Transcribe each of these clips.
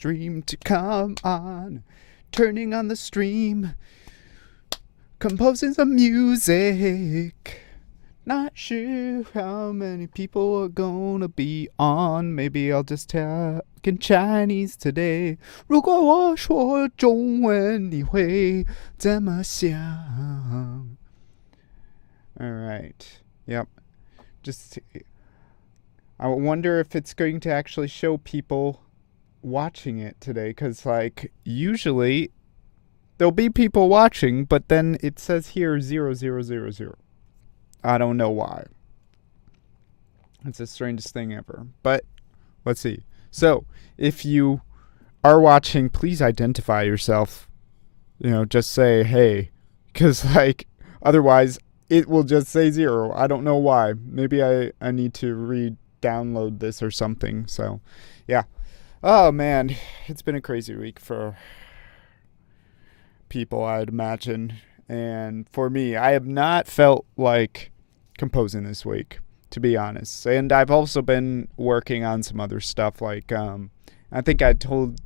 Dream to come on, turning on the stream, composing some music. Not sure how many people are gonna be on. Maybe I'll just talk in Chinese today. 如果我说中文，你会怎么想 Alright. Yep. Just. I wonder if it's going to actually show people watching it today, because like usually there'll be people watching, but then it says here 0000. I don't know why. It's the strangest thing ever. But let's see. So if you are watching, please identify yourself. Just say hey, because like otherwise it will just say 0. I don't know why. Maybe I need to re-download this or something. So yeah. Oh man, it's been a crazy week for people, I'd imagine. And for me, I have not felt like composing this week, to be honest. And I've also been working on some other stuff. Like, I think I told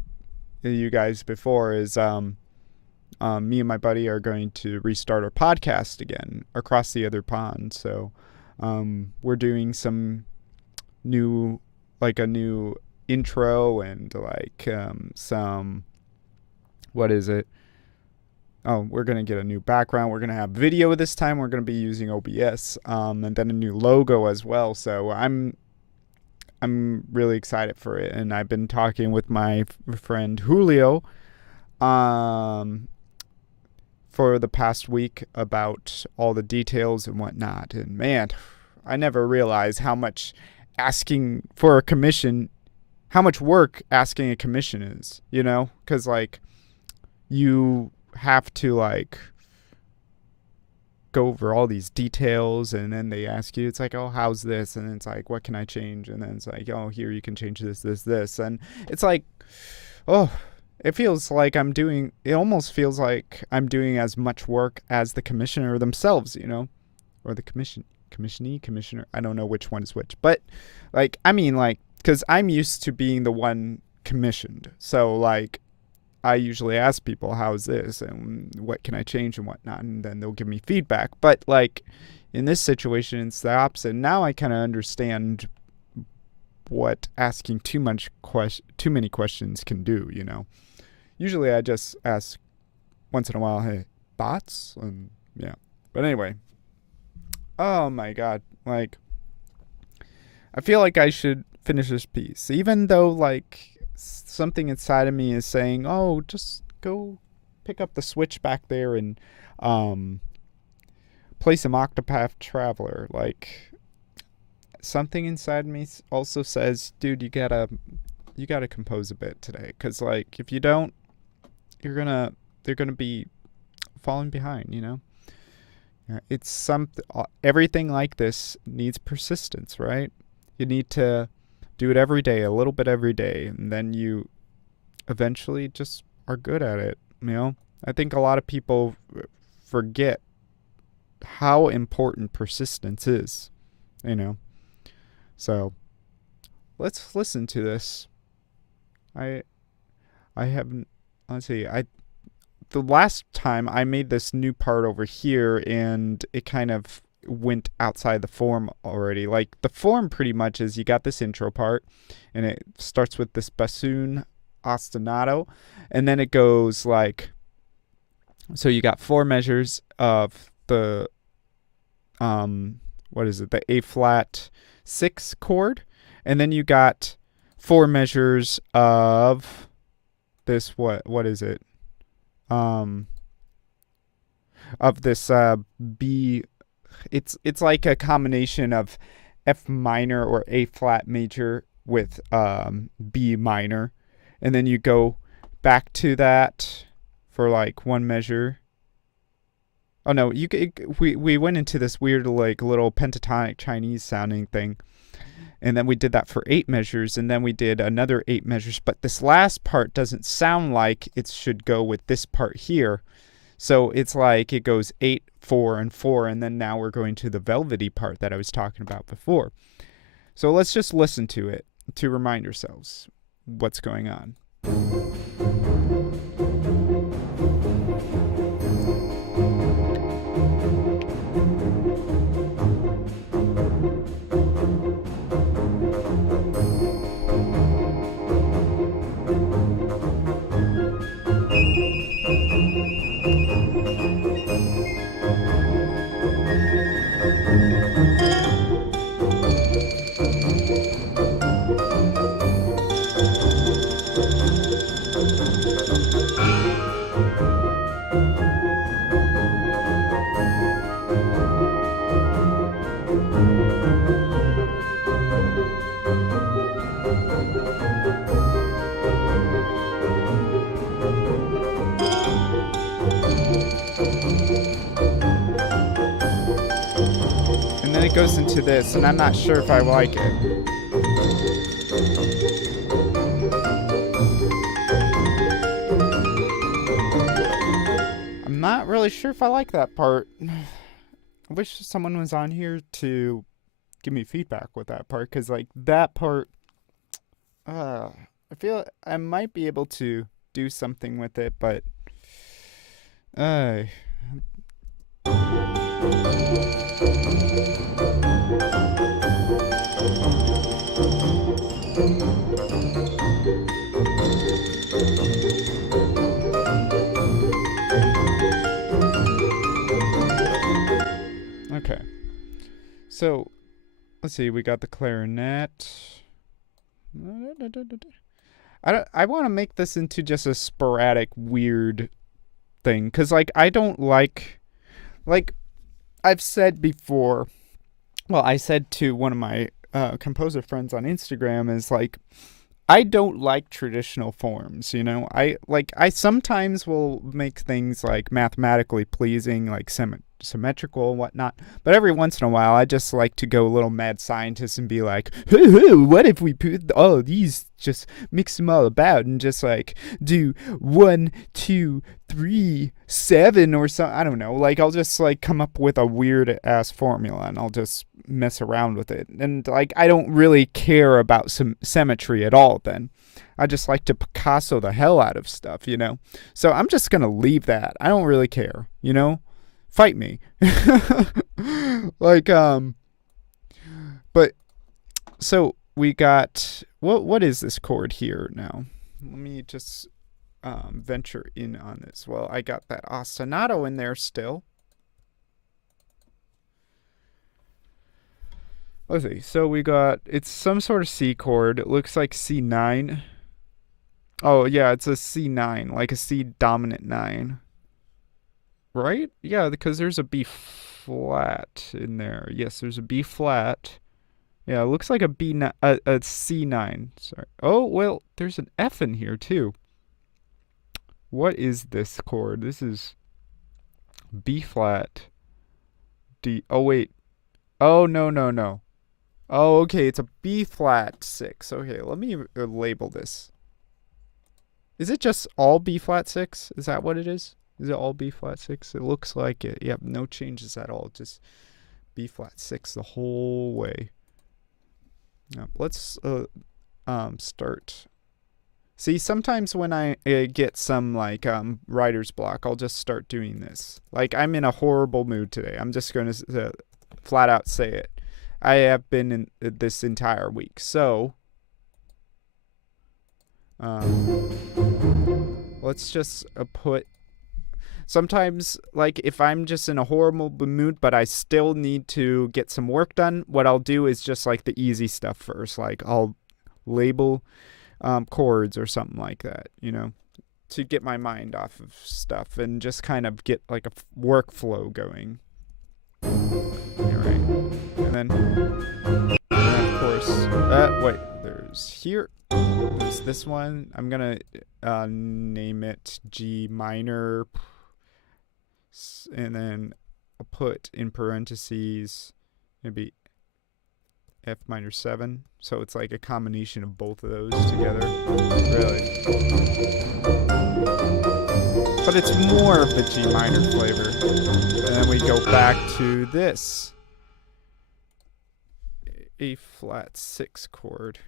you guys before is me and my buddy are going to restart our podcast again across the other pond. So we're doing some new, like a new intro and like some, what is it? Oh, we're going to get a new background. We're going to have video this time. We're going to be using OBS, and then a new logo as well. So I'm really excited for it. And I've been talking with my friend Julio for the past week about all the details and whatnot. And man, I never realized how much asking for a commission, how much work asking a commission is, because like you have to like go over all these details, and then they ask you, it's like, oh, how's this? And it's like, what can I change? And then it's like, oh, here you can change this. And it's like, oh, it almost feels like I'm doing as much work as the commissioner themselves, or the commissioner. I don't know which one is which, but like, I mean, like, because I'm used to being the one commissioned. So like, I usually ask people, how's this and what can I change and whatnot, and then they'll give me feedback. But like in this situation, it's the opposite. Now I kind of understand what asking too many questions can do. Usually I just ask once in a while, hey, thoughts? And yeah. But anyway, oh my God, like I feel like I should finish this piece, even though like something inside of me is saying, oh, just go pick up the Switch back there and play some Octopath Traveler. Like something inside me also says, dude, you gotta compose a bit today, because like if you don't, they're gonna be falling behind. It's everything like this needs persistence, right? You need to do it every day, a little bit every day, and then you eventually just are good at it. I think a lot of people forget how important persistence is. So let's listen to this. I haven't. Let's see. The last time I made this new part over here, and it kind of went outside the form already. Like the form pretty much is you got this intro part, and it starts with this bassoon ostinato, and then it goes like, so you got 4 measures of the what is it, the A flat 6 chord, and then you got 4 measures of this, what is it, of this B. It's like a combination of F minor or A flat major with B minor, and then you go back to that for like 1 measure. Oh no, we went into this weird like little pentatonic Chinese sounding thing, and then we did that for 8 measures, and then we did another 8 measures. But this last part doesn't sound like it should go with this part here. So it's like it goes 8, 4, and 4, and then now we're going to the velvety part that I was talking about before. So let's just listen to it to remind ourselves what's going on. And then it goes into this, and I'm not sure if I like it. I'm not really sure if I like that part. I wish someone was on here to give me feedback with that part, because like that part, I feel I might be able to do something with it, but uh okay. So let's see, we got the clarinet. I want to make this into just a sporadic weird thing, cuz like I don't like I've said before, well, I said to one of my composer friends on Instagram is like I don't like traditional forms, you know. I sometimes will make things like mathematically pleasing, like symmetrical and whatnot. But every once in a while, I just like to go a little mad scientist and be like, what if we put all of these, just mix them all about and just like do 1, 2, 3, 7 or something. I don't know. Like I'll just like come up with a weird ass formula and I'll just mess around with it. And like I don't really care about some symmetry at all then. I just like to Picasso the hell out of stuff, you know? So I'm just going to leave that. I don't really care, you know? Fight me. Like, but, so we got, what is this chord here now? Let me just venture in on this. Well, I got that ostinato in there still. Let's see. So we got, it's some sort of C chord. It looks like C9. Oh, yeah, it's a C9, like a C dominant 9. Right? Yeah, because there's a B flat in there. Yes, there's a B flat. Yeah, it looks like a B9, a C9. Sorry. Oh, well, there's an F in here too. What is this chord? This is B flat. D. Oh, wait. Oh, no. Oh, okay, it's a B flat 6. Okay, let me label this. Is it just all B flat 6? Is that what it is? Is it all B flat 6? It looks like it. Yep, no changes at all. Just B flat 6 the whole way. Yep, let's start. See, sometimes when I get some like writer's block, I'll just start doing this. Like I'm in a horrible mood today. I'm just going to flat out say it. I have been in this entire week. So let's just put, sometimes like if I'm just in a horrible mood but I still need to get some work done, what I'll do is just like the easy stuff first. Like I'll label chords or something like that, you know, to get my mind off of stuff and just kind of get like a workflow going. Alright, and then of course, wait, there's here, there's this one. I'm gonna name it G minor, and then I'll put in parentheses maybe F minor 7, so it's like a combination of both of those together. Really, but it's more of the G minor flavor. And then we go back to this A flat 6 chord.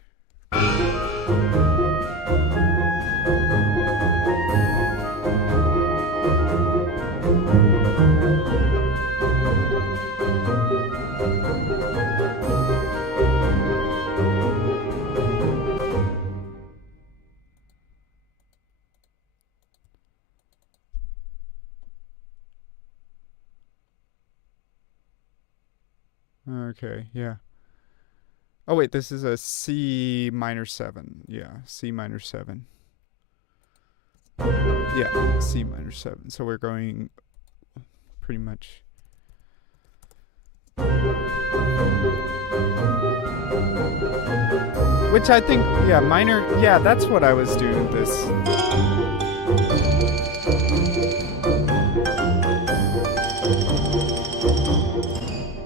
Okay, yeah. Oh wait, this is a C minor 7. Yeah, C minor 7. Yeah, C minor 7. So we're going pretty much. Which I think, yeah, minor. Yeah, that's what I was doing with this.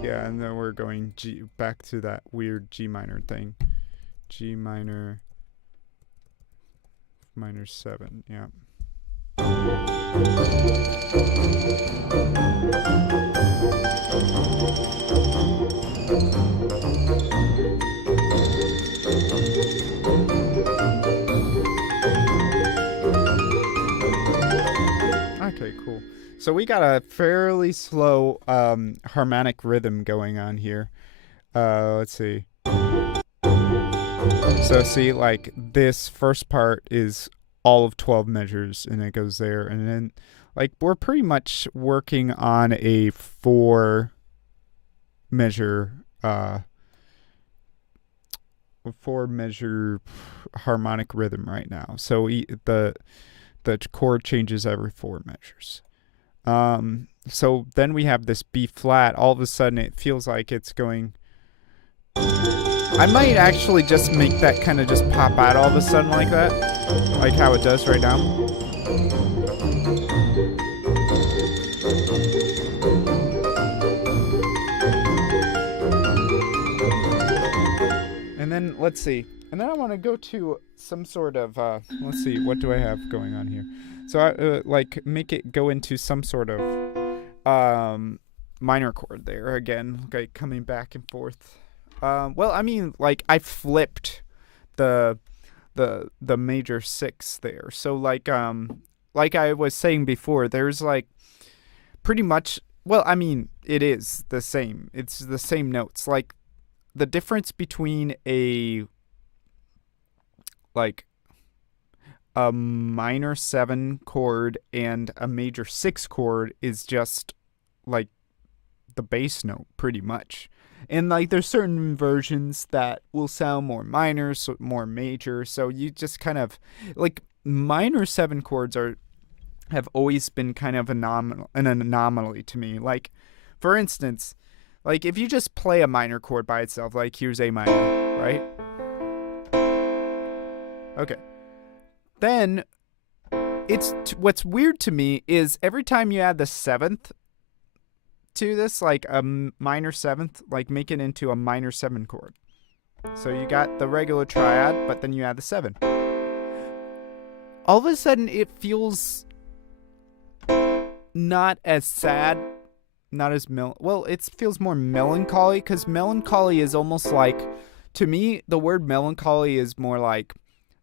Yeah, and then we're going G back to that weird G minor thing. G minor minor 7. Yeah. Okay, cool. So we got a fairly slow harmonic rhythm going on here. Let's see. So see, like this first part is all of 12 measures, and it goes there, and then like we're pretty much working on a measure, uh, four measure harmonic rhythm right now. So the chord changes every 4 measures. So then we have this B flat. All of a sudden, it feels like it's going. I might actually just make that kind of just pop out all of a sudden like that, like how it does right now. And then let's see. And then I want to go to some sort of let's see, what do I have going on here? So I like make it go into some sort of minor chord there again, like coming back and forth. Well, I mean, like I flipped the the major 6 there. So like I was saying before, there's like pretty much, well, I mean, it is the same. It's the same notes. Like the difference between like a minor 7 chord and a major 6 chord is just like the bass note pretty much. And like there's certain versions that will sound more minor, so more major. So you just kind of like minor 7 chords are have always been kind of an anomaly to me. Like for instance, like if you just play a minor chord by itself, like here's A minor, right? Okay. Then what's weird to me is every time you add the 7th to this, like a minor 7th, like make it into a minor 7 chord. So you got the regular triad, but then you add the 7. All of a sudden it feels not as sad, not as well, it feels more melancholy, because melancholy is almost like, to me, the word melancholy is more like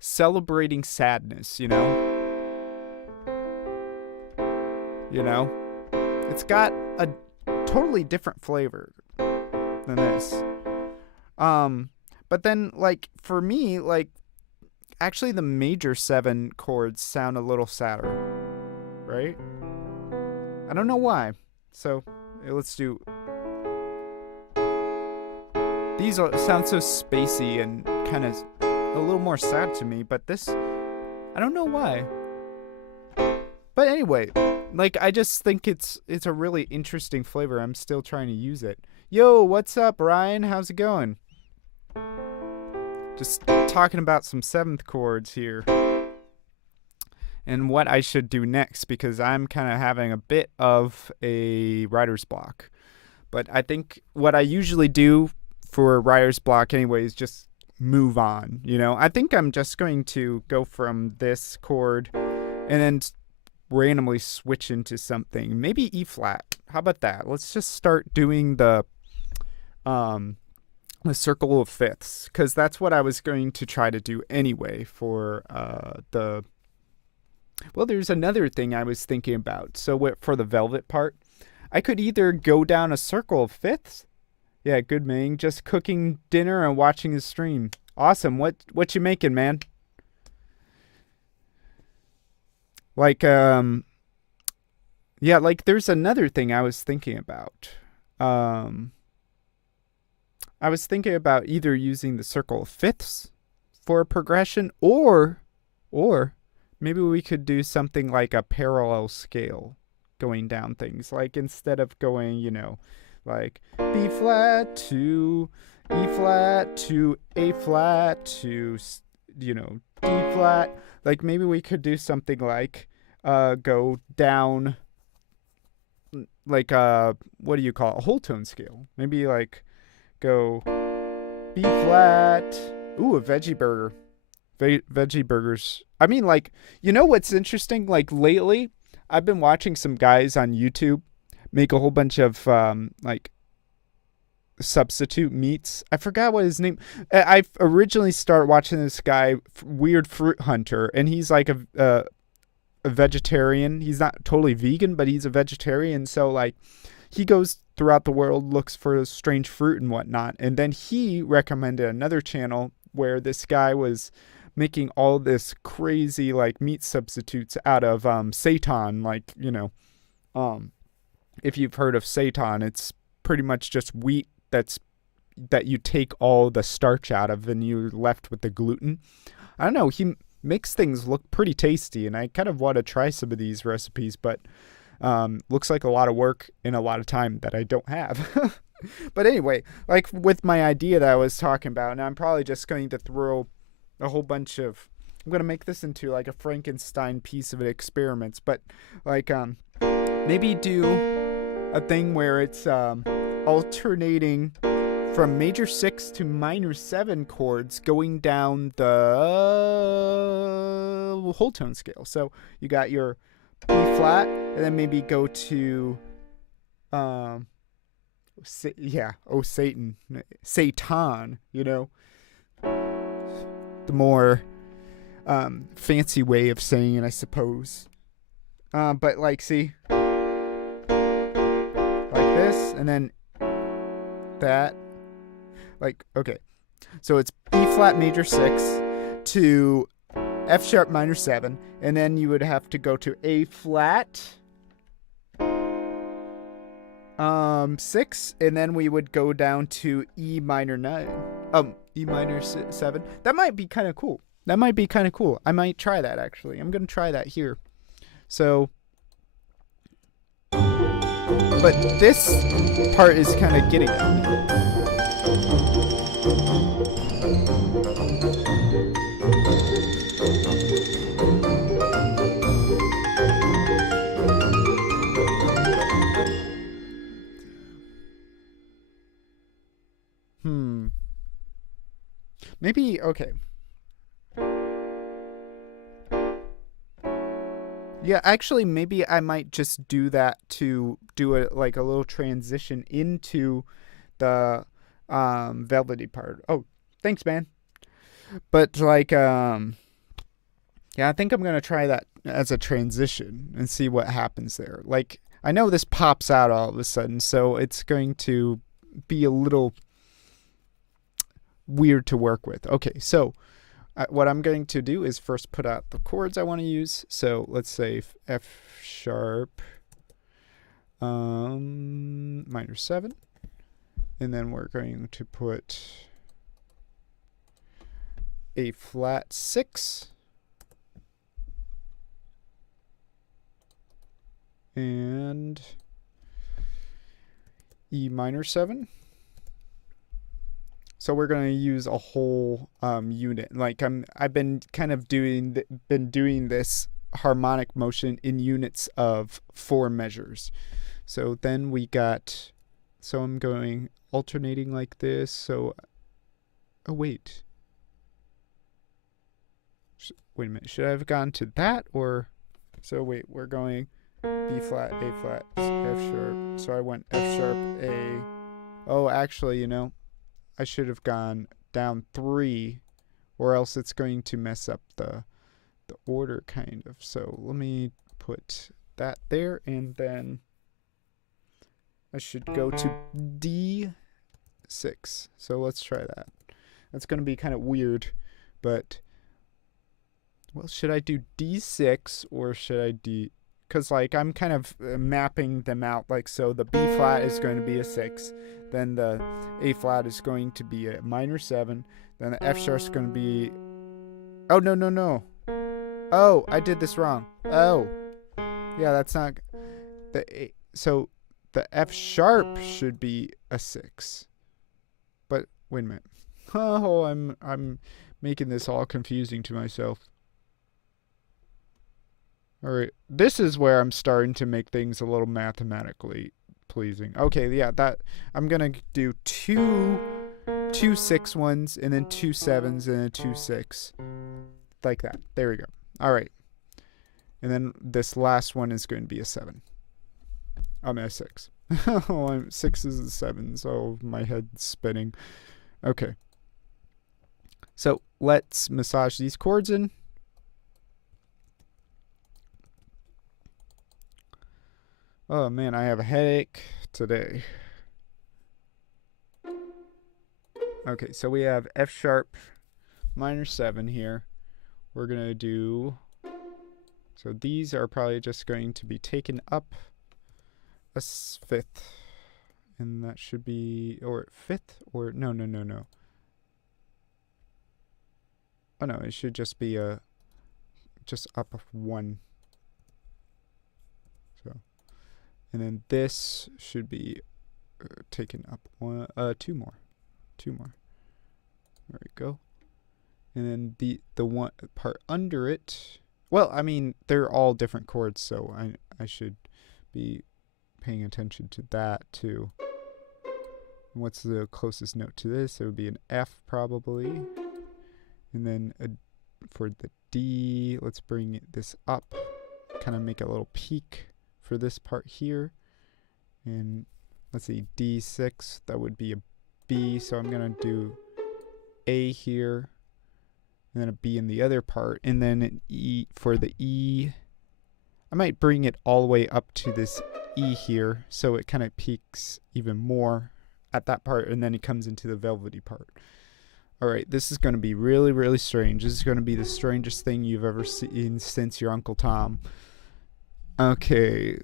celebrating sadness, you know? You know? It's got a totally different flavor than this. But then, like, for me, like, actually the major 7 chords sound a little sadder, right? I don't know why. So, let's do. These sound so spacey and kind of a little more sad to me, but this, I don't know why. But anyway, like I just think it's a really interesting flavor. I'm still trying to use it. Yo, what's up, Ryan? How's it going? Just talking about some 7th chords here. And what I should do next, because I'm kind of having a bit of a writer's block. But I think what I usually do for writer's block anyway is just move on, you know? I think I'm just going to go from this chord and then randomly switch into something. Maybe E flat. How about that? Let's just start doing the circle of fifths, because that's what I was going to try to do anyway for the. Well, there's another thing I was thinking about. So for the velvet part, I could either go down a circle of fifths. Yeah, good man. Just cooking dinner and watching the stream. Awesome. What you making, man? Like yeah, like there's another thing I was thinking about. I was thinking about either using the circle of fifths for a progression, or maybe we could do something like a parallel scale going down things. Like instead of going, like B flat to E flat to A flat to D flat. Like maybe we could do something like go down like what do you call it? A whole tone scale. Maybe like go B flat. Ooh, a veggie burger. Veggie burgers. I mean, like, what's interesting? Like lately, I've been watching some guys on YouTube make a whole bunch of like substitute meats. I forgot what his name. I originally started watching this guy, Weird Fruit Hunter, and he's like a vegetarian. He's not totally vegan, but he's a vegetarian. So like, he goes throughout the world, looks for strange fruit and whatnot, and then he recommended another channel where this guy was making all this crazy like meat substitutes out of seitan, like if you've heard of seitan, it's pretty much just wheat that you take all the starch out of and you're left with the gluten. I don't know, he makes things look pretty tasty, and I kind of want to try some of these recipes, but looks like a lot of work and a lot of time that I don't have. But anyway, like with my idea that I was talking about, and I'm probably just going to throw a whole bunch of, I'm going to make this into like a Frankenstein piece of experiments, but like maybe do a thing where it's alternating from major 6 to minor 7 chords going down the whole tone scale. So you got your B flat, and then maybe go to Satan, the more fancy way of saying it, I suppose. But like, see, like this, and then that, like, okay, so it's B flat major 6 to F sharp minor 7, and then you would have to go to A flat 6, and then we would go down to E minor 9. E minor 7. That might be kind of cool. I might try that, actually. I'm going to try that here. So, but this part is kind of getting at me. Maybe, okay. Yeah, actually, maybe I might just do that to do a little transition into the velvety part. Oh, thanks, man. But like, yeah, I think I'm gonna try that as a transition and see what happens there. Like, I know this pops out all of a sudden, so it's going to be a little weird to work with. Okay, so what I'm going to do is first put out the chords I want to use. So let's say F sharp minor 7, and then we're going to put A flat 6 and E minor 7. So we're going to use a whole unit. Like I've been kind of doing this harmonic motion in units of 4 measures. So then we got, so I'm going alternating like this. So, oh wait. Wait a minute. Should I have gone to that, or, so wait, we're going B flat, A flat, F sharp. So I went F sharp, A. Oh, actually, I should have gone down 3, or else it's going to mess up the order, kind of. So let me put that there, and then I should go to D6. So let's try that. That's going to be kind of weird, but, well, should I do D6 or should I because like I'm kind of mapping them out. Like, so the B flat is going to be a 6, then the A flat is going to be a minor 7, then the F sharp is going to be. Oh, no, no, no. Oh, I did this wrong. Oh, yeah, that's not the A. So the F sharp should be a 6. But wait a minute. Oh, I'm making this all confusing to myself. All right, this is where I'm starting to make things a little mathematically pleasing. Okay, yeah, that I'm gonna do two 6 ones and then 2 7s and a 2 6, like that. There we go. All right, and then this last one is going to be a 7. I'm at 6. Oh, I'm 6s and 7s. Oh, my head's spinning. Okay. So let's massage these chords in. Oh man, I have a headache today. Okay, so we have F sharp minor 7 here. We're going to do. So these are probably just going to be taken up a 5th. And that should be. Or 5th? Or. No, no, no, no. Oh no, it should just be a. Just up of 1. So. And then this should be taken up 2 more. 2 more. There we go. And then the one part under it. Well, I mean, they're all different chords, so I should be paying attention to that too. And what's the closest note to this? It would be an F probably. And then for the D, let's bring this up. Kind of make a little peak for this part here. And let's see, D6, that would be a B, so I'm going to do A here, and then a B in the other part, and then an E for the E. I might bring it all the way up to this E here, so it kind of peaks even more at that part, and then it comes into the velvety part. Alright, this is going to be really, really strange. This is going to be the strangest thing you've ever seen since your Uncle Tom. Okay.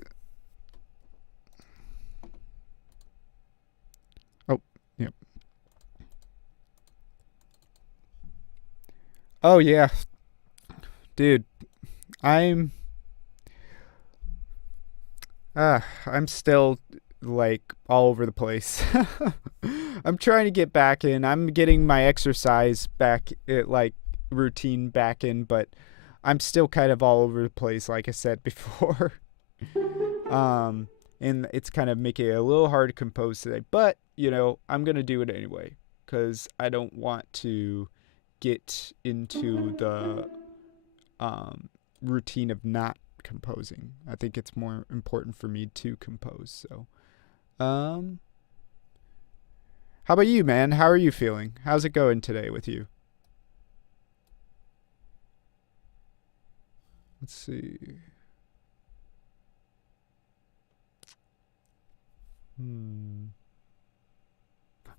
Yep. Oh yeah. Dude, I'm still like all over the place. I'm trying to get back in. I'm getting my exercise back, like routine back in, but I'm still kind of all over the place, like I said before. And it's kind of making it a little hard to compose today, but you know, I'm gonna do it anyway because I don't want to get into the routine of not composing. I think it's more important for me to compose. So, how about you, man? How are you feeling? How's it going today with you? Let's see.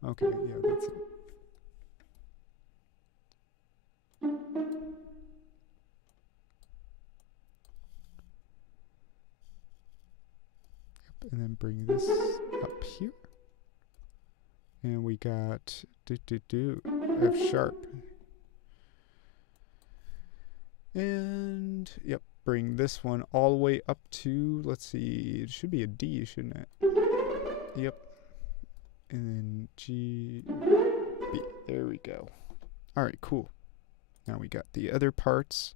Okay, yeah, that's it. Yep, and then bring this up here. And we got F sharp. And yep, bring this one all the way up to, let's see, it should be a D, shouldn't it? Yep. And then G, B. There we go. Alright, cool. Now we got the other parts.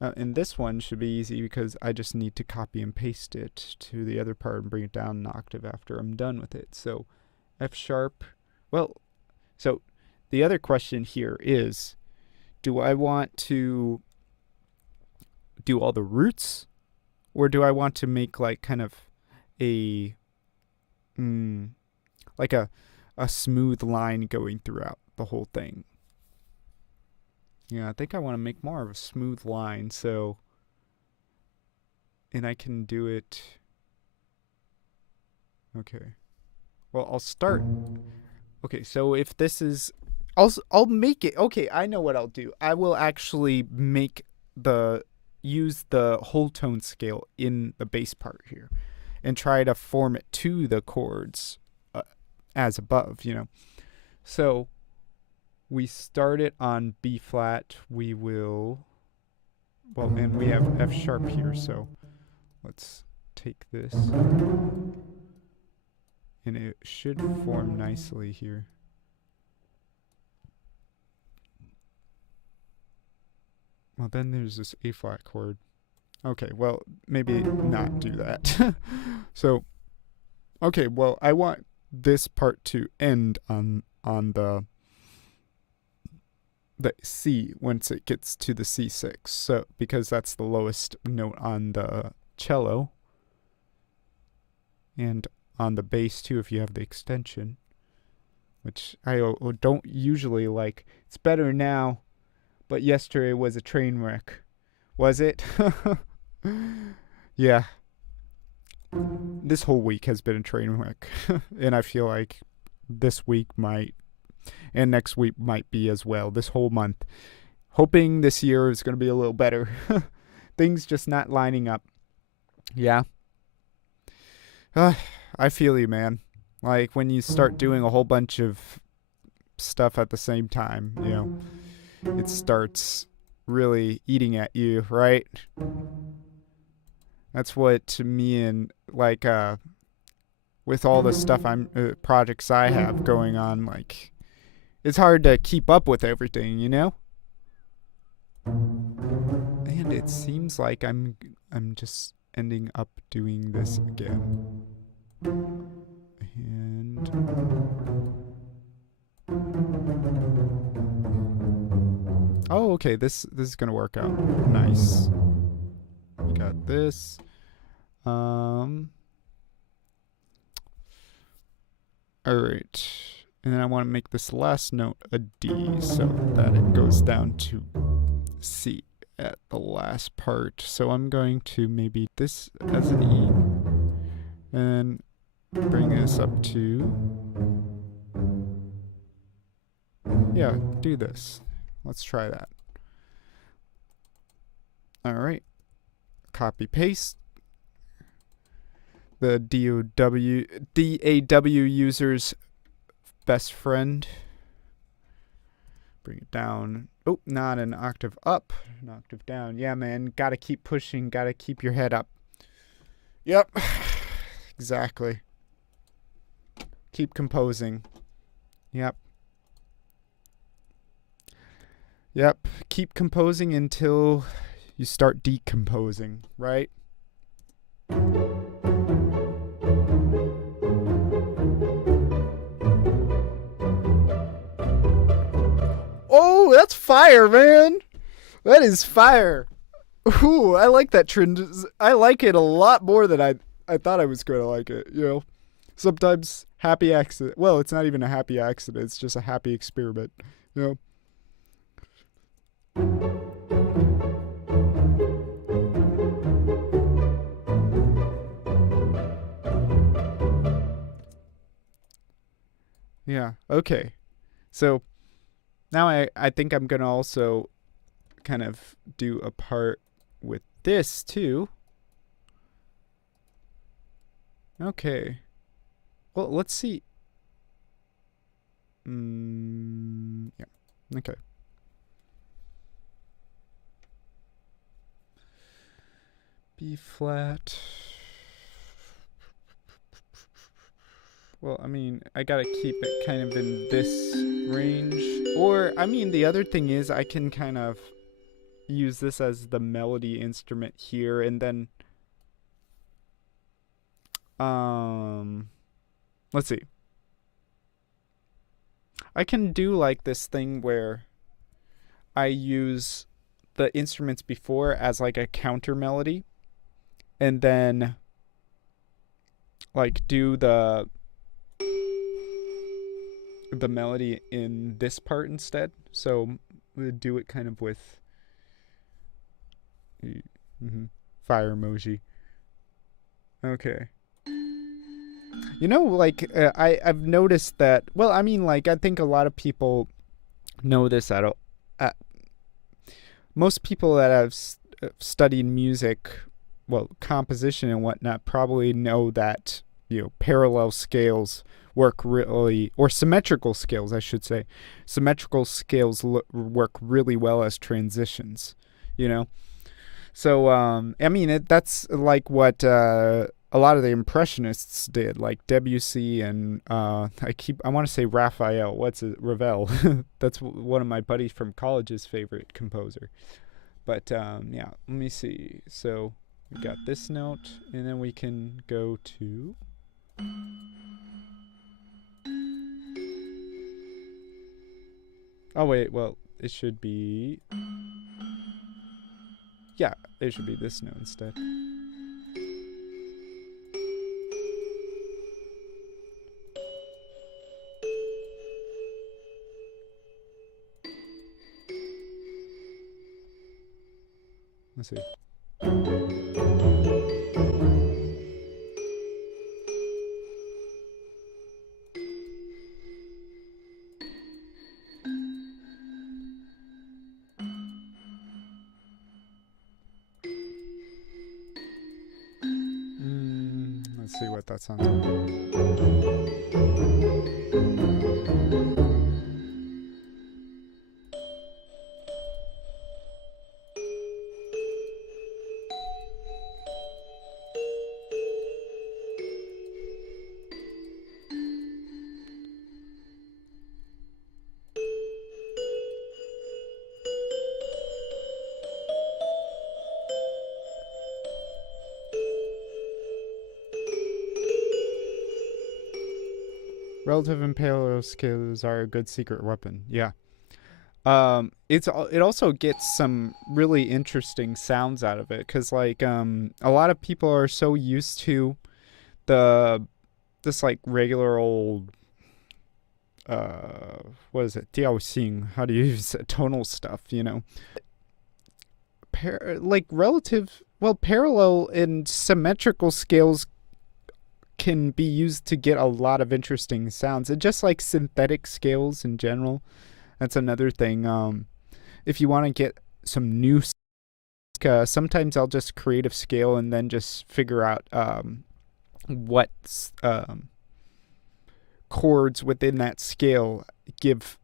And this one should be easy because I just need to copy and paste it to the other part and bring it down an octave after I'm done with it. So F sharp. Well, so the other question here is, do I want to do all the roots, or do I want to make like kind of a like a smooth line going throughout the whole thing? Yeah, I think I want to make more of a smooth line, so, and I can do it. Okay. Well, I'll start. Okay, so if this is, I'll make it. Okay, I know what I'll do. I will actually make the use the whole tone scale in the bass part here and try to form it to the chords as above, So we start it on B flat. We will, well, and we have F sharp here, so let's take this. And it should form nicely here. Well, then there's this A flat chord. Okay, well, maybe not do that. So, okay, well, I want this part to end on the C once it gets to the C6. So, because that's the lowest note on the cello. And on the bass too if you have the extension, which I don't usually like. It's better now, but yesterday was a train wreck. Was it? Yeah. This whole week has been a train wreck. And I feel like this week might, and next week might be as well. This whole month. Hoping this year is going to be a little better. Things just not lining up. Yeah. I feel you, man. Like when you start doing a whole bunch of stuff at the same time, it starts really eating at you, right? That's what to me, and like with all the stuff projects I have going on, like it's hard to keep up with everything, And it seems like I'm just ending up doing this again. And oh, okay, this is gonna work out nice. We got this. All right, and then I want to make this last note a D so that it goes down to C at the last part. So I'm going to maybe this as an E, and bring this up to, yeah, do this. Let's try that. All right, copy paste. The DAW user's best friend. Bring it down. Oh, not an octave up, an octave down. Yeah, man, gotta keep pushing, gotta keep your head up. Yep, exactly. Keep composing. Yep. Keep composing until you start decomposing, right? Oh, that's fire, man. That is fire. Ooh, I like that trend. I like it a lot more than I thought I was going to like it, Sometimes happy accident. Well, it's not even a happy accident. It's just a happy experiment, Yeah, okay. So now I think I'm going to also kind of do a part with this too. Okay. Well, let's see. Yeah. Okay. B flat. Well, I mean, I gotta keep it kind of in this range. Or, I mean, the other thing is I can kind of use this as the melody instrument here, and then let's see. I can do like this thing where I use the instruments before as like a counter melody, and then like do the melody in this part instead. So do it kind of with fire emoji. Okay. Like I've noticed that. Well, I mean, like I think a lot of people know this. Most people that studied music, well, composition and whatnot, probably know that, parallel scales work really, or symmetrical scales, I should say. Symmetrical scales work really well as transitions, you know? So, I mean, that's like what a lot of the impressionists did, like Debussy and I want to say Raphael. What's it? Ravel. That's one of my buddies from college's favorite composer. But yeah, let me see. So we got this note, and then we can go to. Oh wait, well it should be. Yeah, it should be this note instead. Let's see. Let's see what that sounds like. Relative and parallel scales are a good secret weapon. Yeah. It also gets some really interesting sounds out of it, because like a lot of people are so used to the this like regular old what is it, diaoxing, how do you use it? Tonal stuff, like relative, well, parallel and symmetrical scales can be used to get a lot of interesting sounds, and just like synthetic scales in general. That's another thing. If you want to get some new, sometimes I'll just create a scale and then just figure out what chords within that scale give,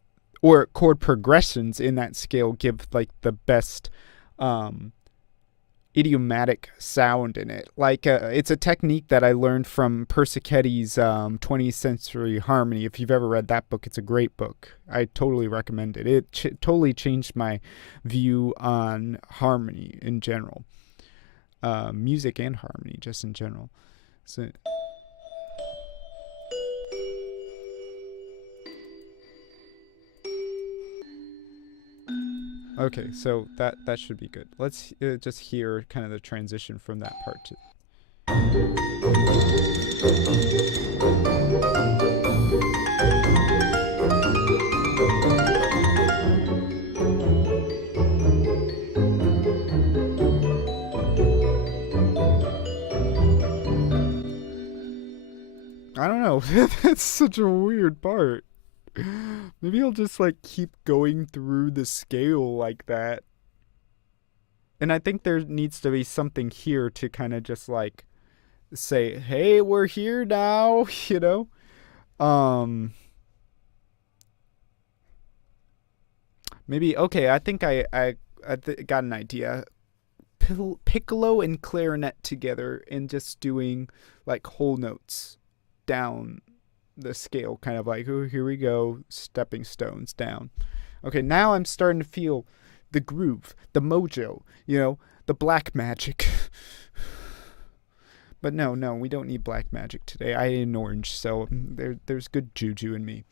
or chord progressions in that scale give like the best idiomatic sound in it. Like it's a technique that I learned from Persichetti's 20th Century Harmony. If you've ever read that book, it's a great book. I totally recommend it. It totally changed my view on harmony in general, music and harmony just in general. So. Okay, so that should be good. Let's just hear kind of the transition from that part to. I don't know. That's such a weird part. Maybe I'll just like keep going through the scale like that. And I think there needs to be something here to kind of just like say, "Hey, we're here now," Maybe okay, I think I got an idea. Piccolo and clarinet together and just doing like whole notes down the scale, kind of like, oh, here we go, stepping stones down. Okay, now I'm starting to feel the groove, the mojo, the black magic. But no, we don't need black magic today. I ate an orange, so there's good juju in me.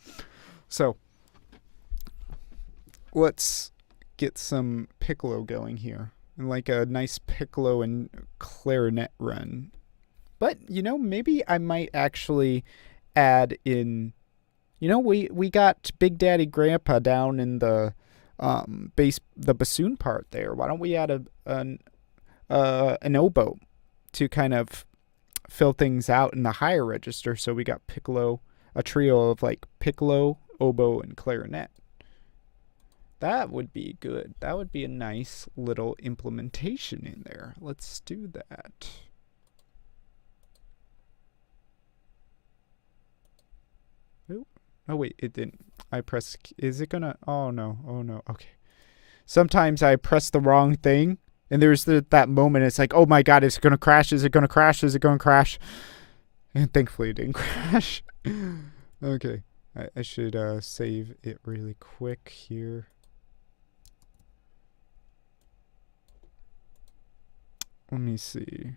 So let's get some piccolo going here, and like a nice piccolo and clarinet run. But maybe I might actually add in, we got Big Daddy Grandpa down in the the bassoon part there. Why don't we add an oboe to kind of fill things out in the higher register? So we got piccolo, a trio of like piccolo, oboe, and clarinet. That would be good. That would be a nice little implementation in there. Let's do that. Oh, oh wait, it didn't. I press. Is it gonna? Oh no. Oh no. Okay. Sometimes I press the wrong thing, and there's that moment. It's like, oh my god, is it gonna crash? Is it gonna crash? Is it gonna crash? And thankfully, it didn't crash. Okay. I should save it really quick here. Let me see.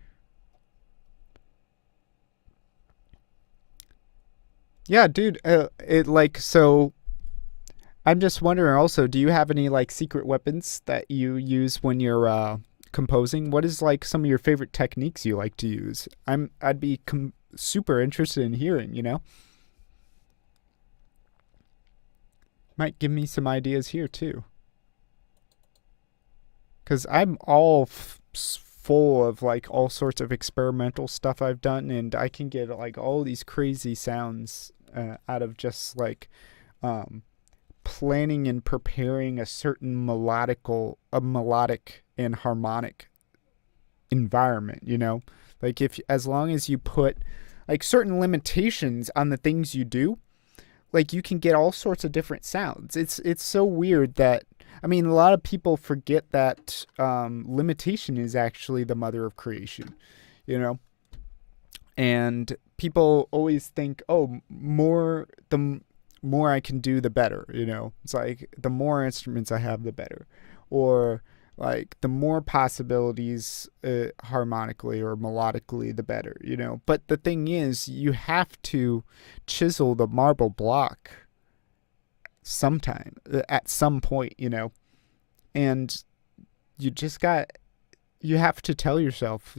Yeah, dude. It like so. I'm just wondering. Also, do you have any like secret weapons that you use when you're composing? What is like some of your favorite techniques you like to use? I'd be super interested in hearing. Might give me some ideas here too. Because I'm all full of like all sorts of experimental stuff I've done, and I can get like all these crazy sounds out of just like um, planning and preparing a certain melodic and harmonic environment. Like if as long as you put like certain limitations on the things you do, like you can get all sorts of different sounds. It's so weird that I mean a lot of people forget that limitation is actually the mother of creation, you know. And people always think, oh, the more I can do, the better. It's like the more instruments I have, the better, or like the more possibilities harmonically or melodically, the better. But the thing is, you have to chisel the marble block sometime at some point, and you have to tell yourself,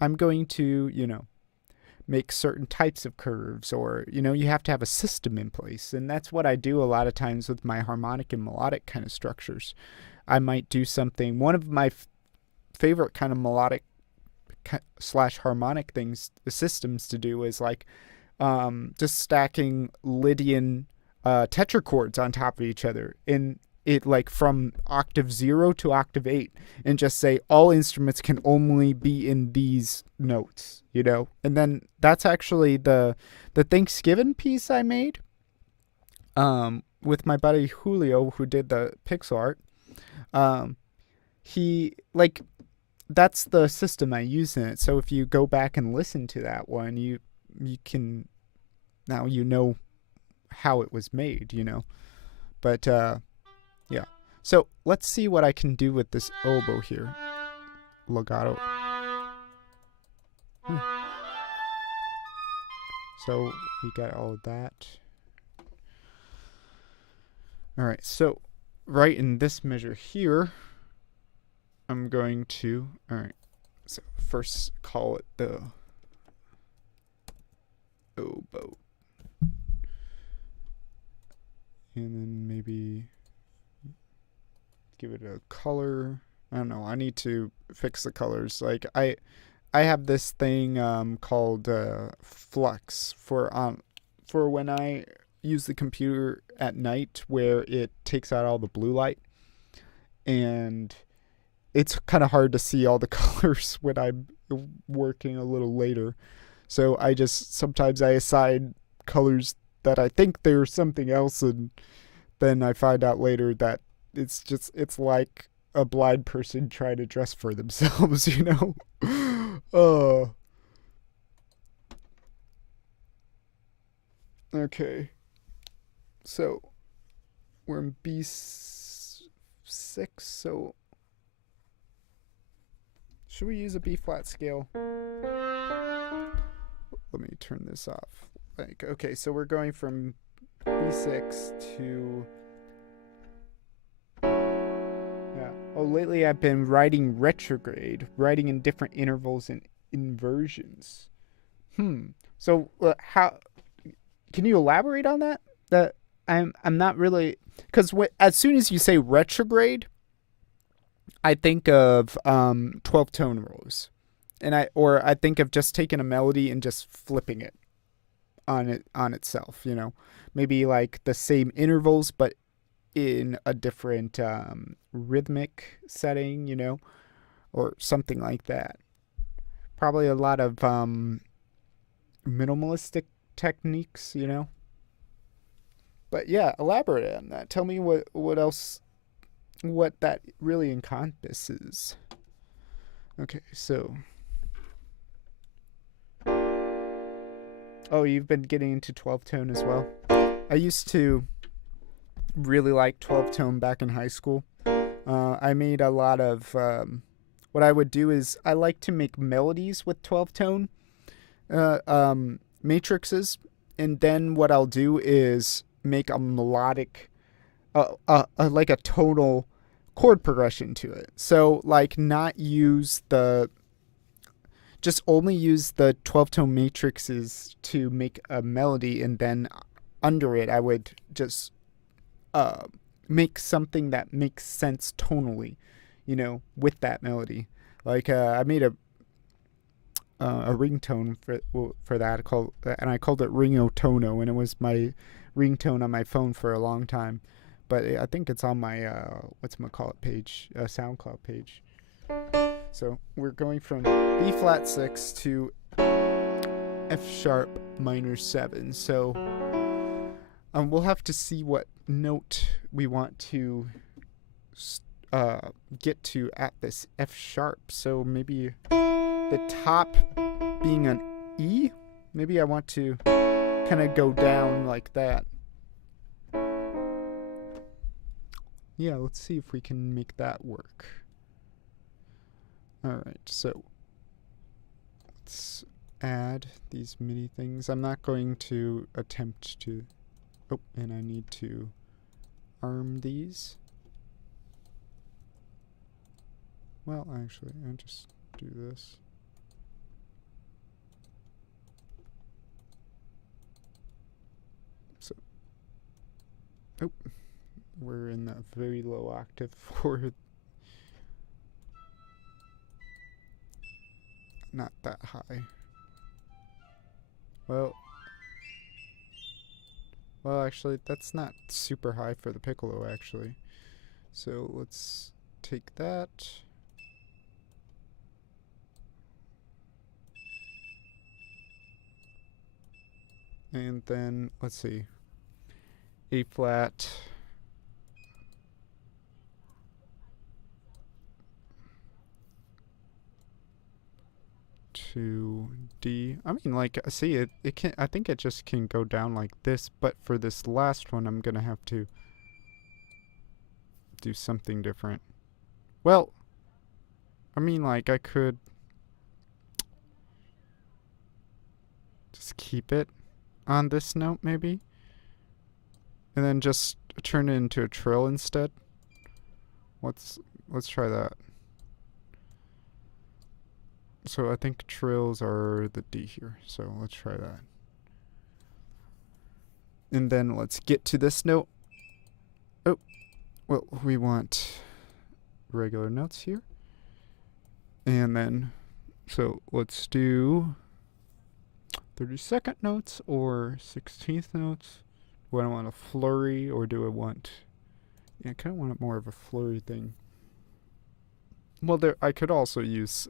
I'm going to, make certain types of curves, or you have to have a system in place. And that's what I do a lot of times with my harmonic and melodic kind of structures. I might do something. One of my favorite kind of melodic slash harmonic things, systems to do, is like just stacking Lydian tetrachords on top of each other in it, like from octave 0 to octave 8, and just say all instruments can only be in these notes, and then that's actually the Thanksgiving piece I made with my buddy Julio, who did the pixel art. He like that's the system I use in it. So if you go back and listen to that one, you can now how it was made, But yeah. So let's see what I can do with this oboe here. Legato. So we got all of that. All right. So right in this measure here, I'm going to, all right. So first call it the oboe. And then maybe give it a color. I don't know. I need to fix the colors. Like I have this thing called flux for when I use the computer at night, where it takes out all the blue light, and it's kind of hard to see all the colors when I'm working a little later. So sometimes I assign colors that I think they're something else, and then I find out later that it's like a blind person trying to dress for themselves, Okay. So we're in B6, so should we use a B flat scale? Let me turn this off. Okay, so we're going from B6 to Oh, lately I've been writing retrograde, writing in different intervals and inversions. So how can you elaborate on that? That I'm not really, because as soon as you say retrograde, I think of 12 tone rows, and I think of just taking a melody and just flipping it on itself. Maybe like the same intervals, but in a different rhythmic setting, or something like that. Probably a lot of minimalistic techniques. But yeah, elaborate on that. Tell me what else, what that really encompasses. Okay, so oh, you've been getting into 12 tone as well. I used to really like 12 tone back in high school. I made a lot of what I would do is I like to make melodies with 12 tone matrices, and then what I'll do is make a melodic, like a tonal chord progression to it. So like not use the just only use the 12 tone matrices to make a melody, and then under it I would just uh make something that makes sense tonally, with that melody. Like I made a ringtone for that and I called it Ringo Tono, and it was my ringtone on my phone for a long time. But I think it's on my what's-my-call-it page, SoundCloud page. So we're going from B flat 6 to F sharp minor 7. So we'll have to see what note we want to get to at this F sharp. So maybe the top being an E. Maybe I want to kind of go down like that. Yeah, let's see if we can make that work. Alright, so let's add these MIDI things. I'm not going to attempt to... Oh, and I need to arm these. Well, actually, I'll just do this. So, oh, we're in a very low octave for not that high. Well, actually, that's not super high for the piccolo, actually. So let's take that. And then, let's see, A flat, to D. I mean, like, see, it can, I think it just can go down like this, but for this last one, I'm gonna have to do something different. Well, I mean, like, I could just keep it on this note, maybe, and then just turn it into a trill instead. Let's try that. So I think trills are the D here, so let's try that. And then let's get to this note. Oh, well, we want regular notes here. And then, so let's do 32nd notes or 16th notes. Do I want a flurry, or do I want... Yeah, I kind of want it more of a flurry thing. Well, I could also use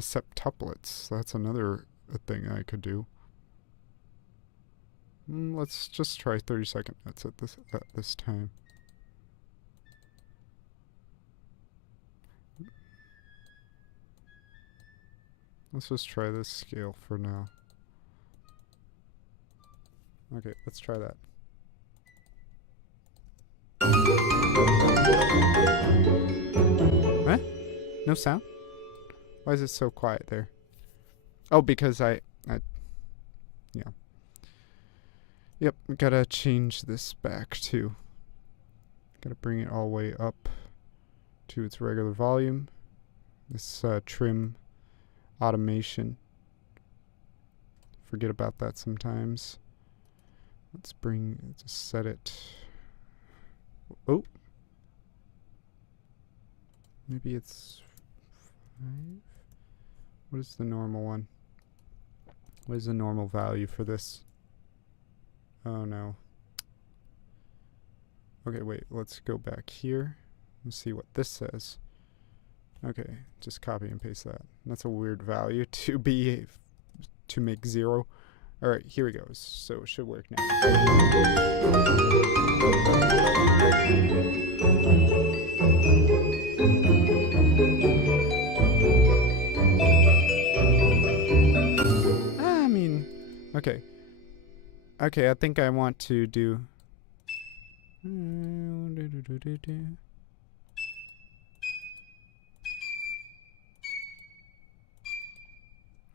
septuplets. That's another thing I could do. Let's just try 32nd notes at this time. Let's just try this scale for now. Okay, let's try that. What? No sound? Why is it so quiet there? Oh, because I yeah. Yep, gotta change this back too. Gotta bring it all the way up to its regular volume. This trim automation. Forget about that sometimes. Let's just set it. Oh. Maybe it's 5? What is the normal one? What is the normal value for this? Oh no. Okay, wait, let's go back here and see what this says. Okay, just copy and paste that. That's a weird value to make 0. All right, here it goes. So it should work now. I mean, okay. Okay, I think I want to do.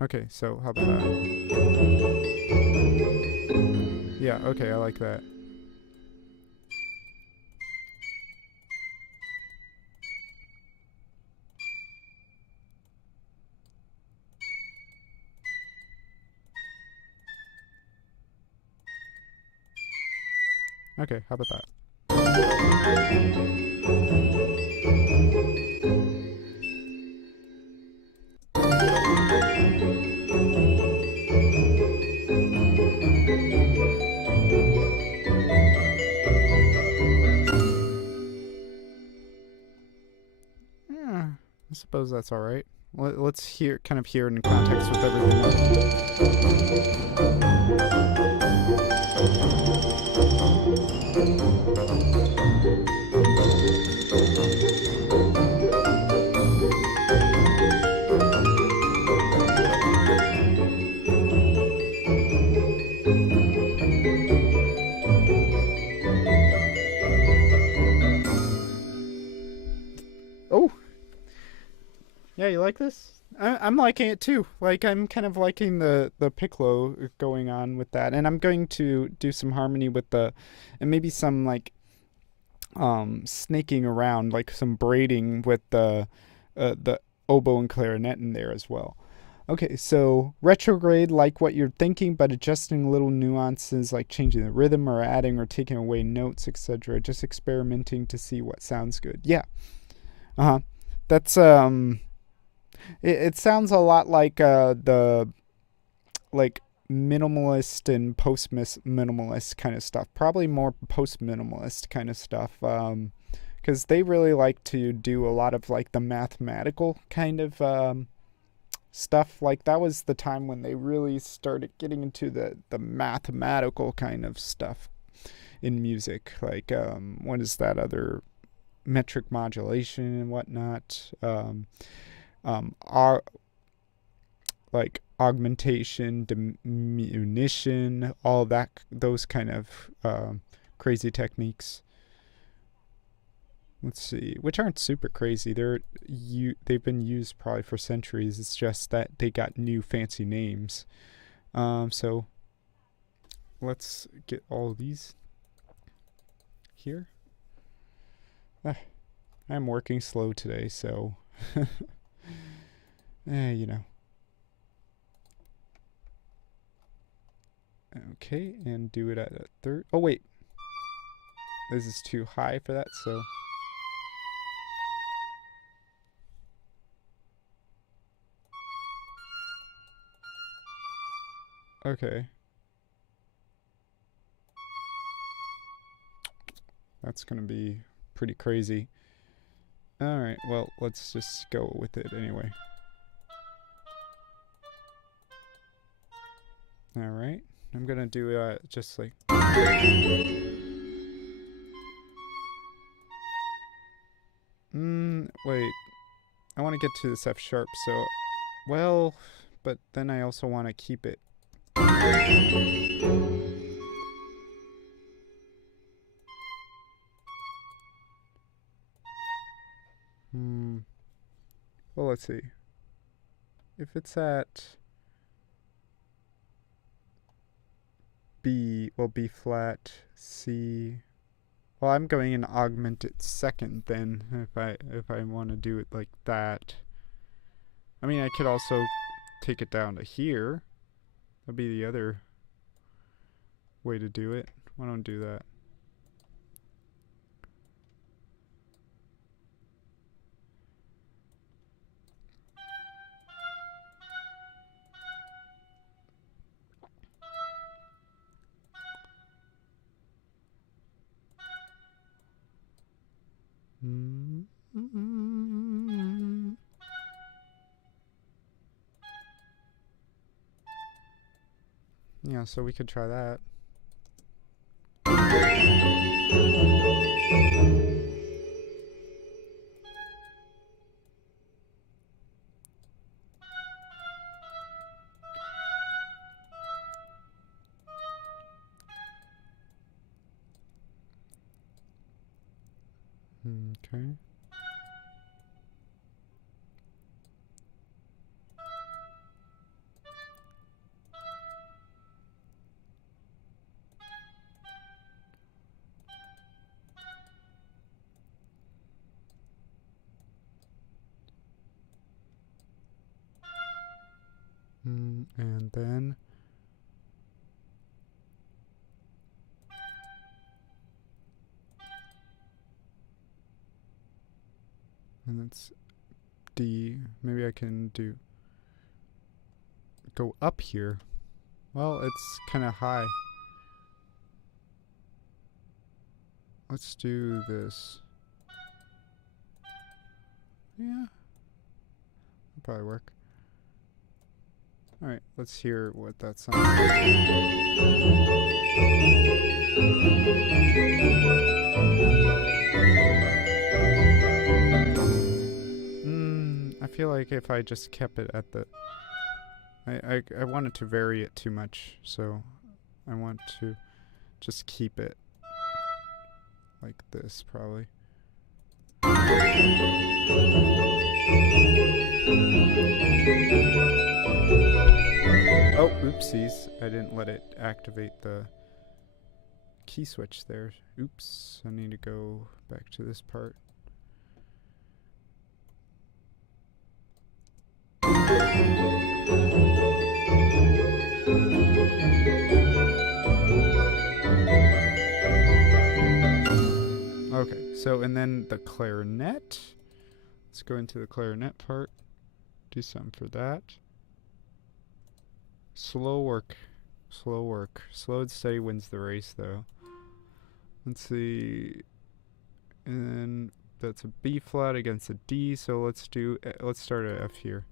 Okay, so how about that? Yeah, okay, I like that. Okay, how about that? Yeah, I suppose that's all right. Let's hear it in context with everything Oh, yeah, you like this? I'm liking it too. Like, I'm kind of liking the piccolo going on with that, and I'm going to do some harmony with and maybe some like snaking around, like some braiding with the oboe and clarinet in there as well. Okay, so retrograde, like what you're thinking, but adjusting little nuances like changing the rhythm or adding or taking away notes, etc. Just experimenting to see what sounds good. Yeah. Uh huh. That's It sounds a lot like the like minimalist and post minimalist kind of stuff. Probably more post minimalist kind of stuff. Because they really like to do a lot of like the mathematical kind of stuff. Like that was the time when they really started getting into the mathematical kind of stuff in music. Like what is that other metric modulation and whatnot? Are like augmentation, diminution, all that, those kind of crazy techniques. Let's see, which aren't super crazy. They've been used probably for centuries. It's just that they got new fancy names. So let's get all these here. I'm working slow today, so you know. Okay, and do it at a third. Oh wait, this is too high for that. So okay, that's gonna be pretty crazy. All right, well, let's just go with it anyway. All right, I'm gonna do just like. Wait, I want to get to this F sharp, so well, but then I also want to keep it. Well, let's see. If it's at B, well, B flat, C. Well, I'm going in augmented second then, if I want to do it like that. I mean, I could also take it down to here. That'd be the other way to do it. Why don't I do that? Yeah, so we could try that. Okay. And then that's D. Maybe I can go up here. Well, it's kind of high. Let's do this. Yeah. That'll probably work. Alright, let's hear what that sounds like. I feel like if I just kept it at the... I wanted to vary it too much, so I want to just keep it like this, probably. Oh, oopsies. I didn't let it activate the key switch there. Oops. I need to go back to this part. Okay, so and then the clarinet. Let's go into the clarinet part. Do something for that. Slow work. Slow work. Slow and steady wins the race, though. Let's see. And then that's a B flat against a D, so let's start at F here.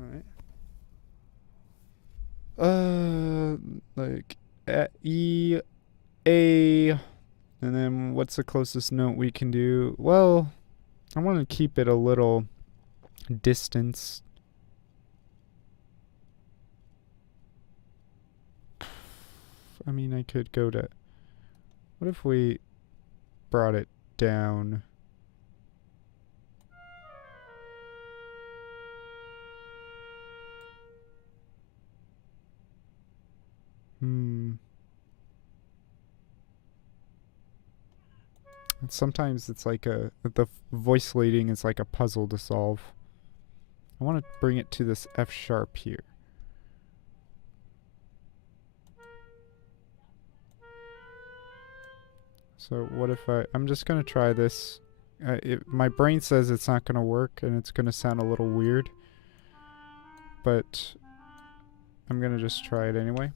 Alright. Like E, A, and then what's the closest note we can do? Well, I want to keep it a little distance. I mean, I could go to... What if we brought it down? Sometimes it's like the voice leading is like a puzzle to solve. I want to bring it to this F sharp here. So what if I'm just going to try this. My brain says it's not going to work and it's going to sound a little weird. But I'm going to just try it anyway.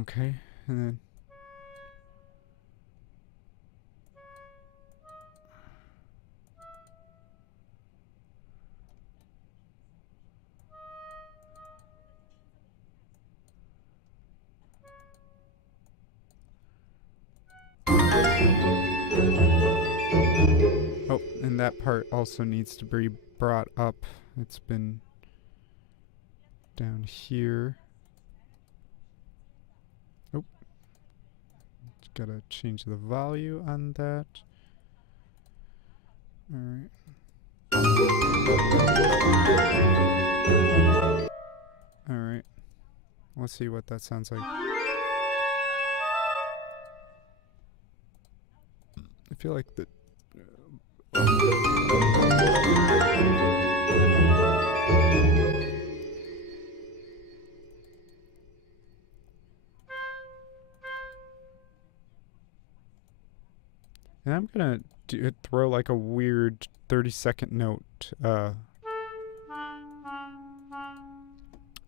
Okay, and then... Oh, and that part also needs to be brought up. It's been down here. Oh. Gotta change the value on that. Alright. Alright. Let's see what that sounds like. I feel like the... And I'm gonna throw like a weird 30-second note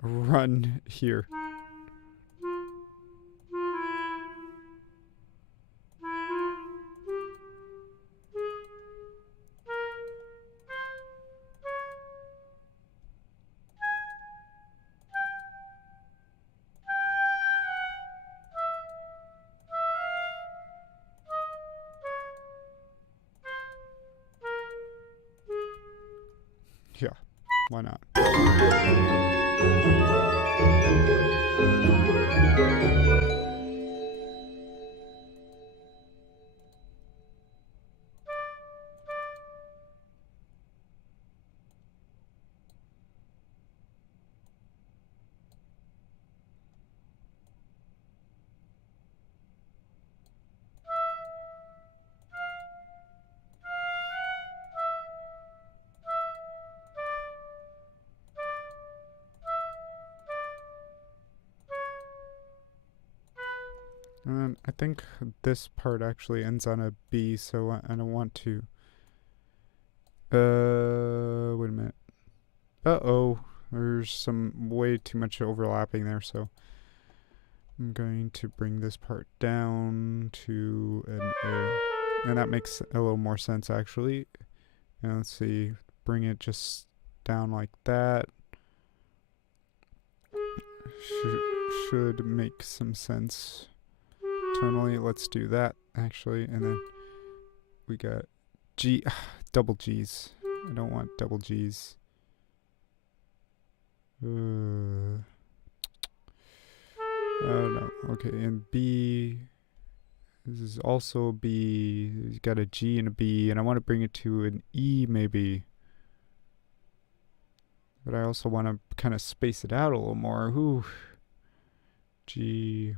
run here. Yeah, why not? And I think this part actually ends on a B, so I don't want to. Wait a minute. Uh-oh. There's some way too much overlapping there, so I'm going to bring this part down to an A. And that makes a little more sense, actually. And let's see. Bring it just down like that. Should make some sense tonally. Let's do that, actually. And then we got G, double G's. I don't want double G's. Oh no. Okay, and B. This is also B. It's got a G and a B, and I want to bring it to an E maybe. But I also want to kind of space it out a little more. Ooh. G.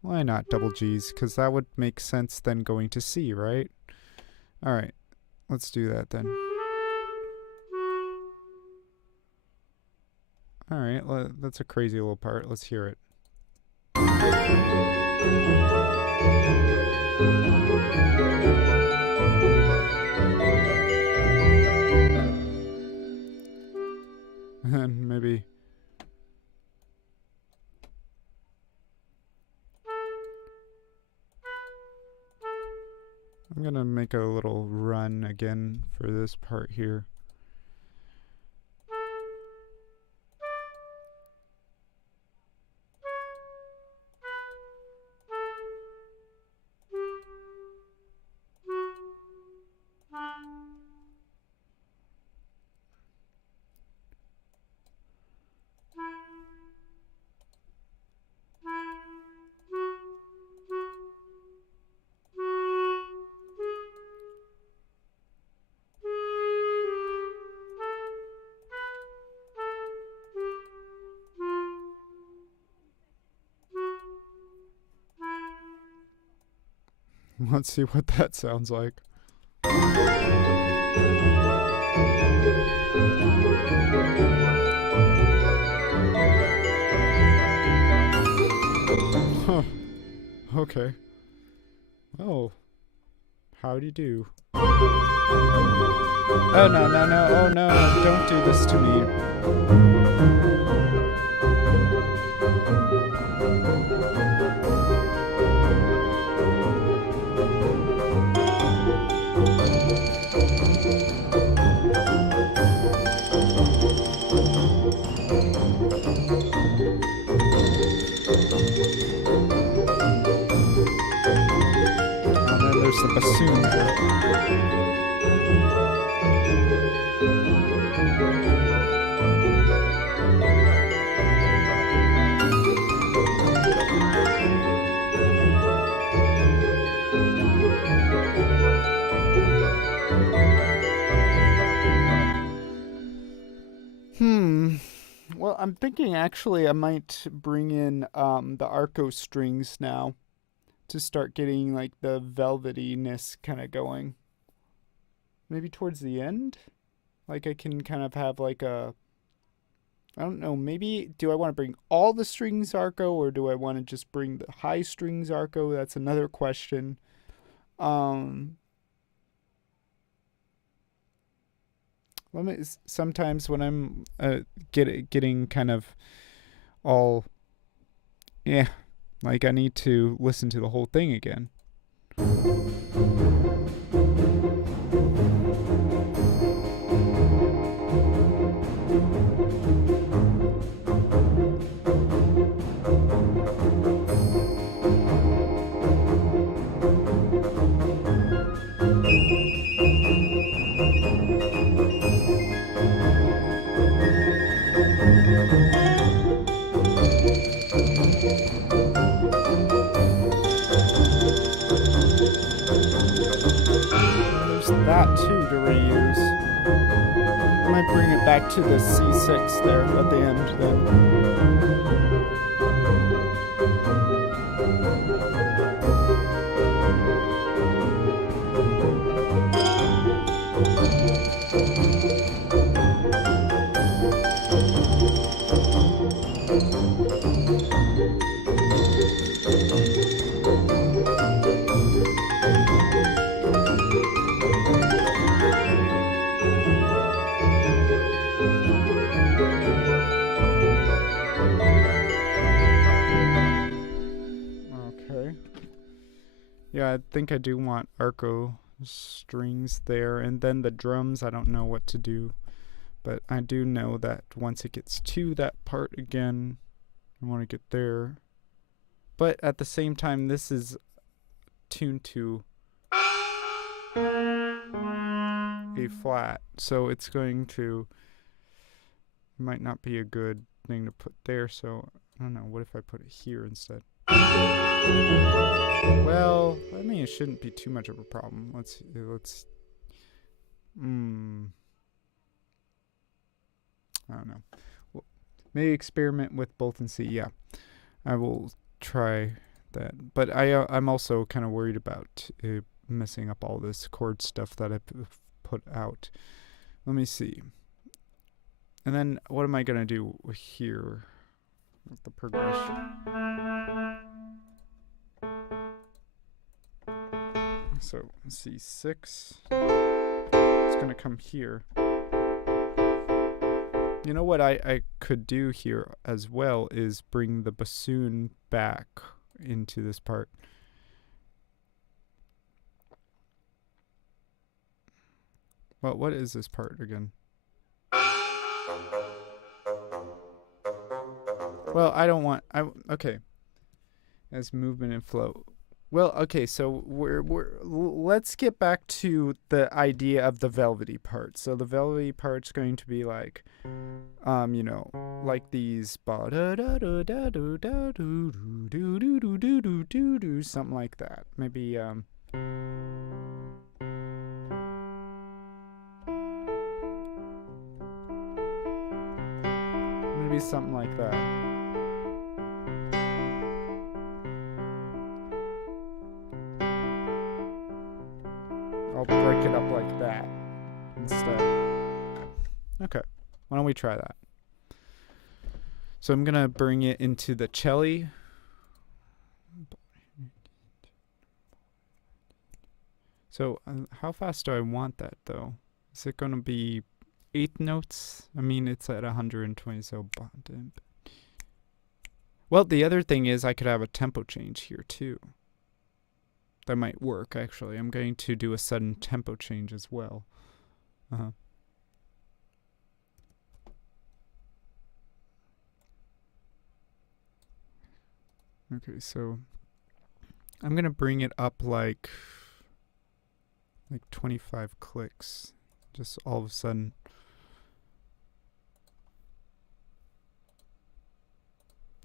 Why not double G's? Because that would make sense then going to C, right? Alright. Let's do that then. Alright, that's a crazy little part. Let's hear it. And maybe... I'm gonna make a little run again for this part here. Let's see what that sounds like. Huh. Okay. Oh. Howdy do. Oh no, no, no, oh no, don't do this to me. And then there's the bassoon there. Well, I'm thinking actually I might bring in the arco strings now to start getting like the velvetyness kind of going. Maybe towards the end? Like I can kind of have like a, I don't know, maybe do I want to bring all the strings arco or do I want to just bring the high strings arco? That's another question. Um, sometimes when I'm getting kind of all, yeah, like I need to listen to the whole thing again. There's that too to reuse. I might bring it back to the C6 there at the end then. Okay. Yeah, I think I do want arco strings there, and then the drums, I don't know what to do. But I do know that once it gets to that part again, I want to get there. But at the same time, this is tuned to A flat, so it's going to, might not be a good thing to put there, so I don't know, what if I put it here instead? Well, I mean, it shouldn't be too much of a problem. Let's I don't know. Well, maybe experiment with both and see. Yeah, I will try that. But I'm also kind of worried about messing up all this chord stuff that I put out. Let me see. And then what am I gonna do here with the progression? So C6. It's gonna come here. You know what I could do here as well is bring the bassoon back into this part. Well, what is this part again? Well, I don't want. Okay. As movement and flow. Well, okay, so let's get back to the idea of the velvety part. So the velvety part's going to be like, you know, like these something like that. Maybe maybe something like that. I'll break it up like that instead. Okay, why don't we try that? So I'm gonna bring it into the cello. So how fast do I want that though? Is it gonna be 8 notes? I mean, it's at 120, so. Well, the other thing is I could have a tempo change here too. That might work, actually. I'm going to do a sudden tempo change as well. Okay, so I'm going to bring it up like 25 clicks. Just all of a sudden.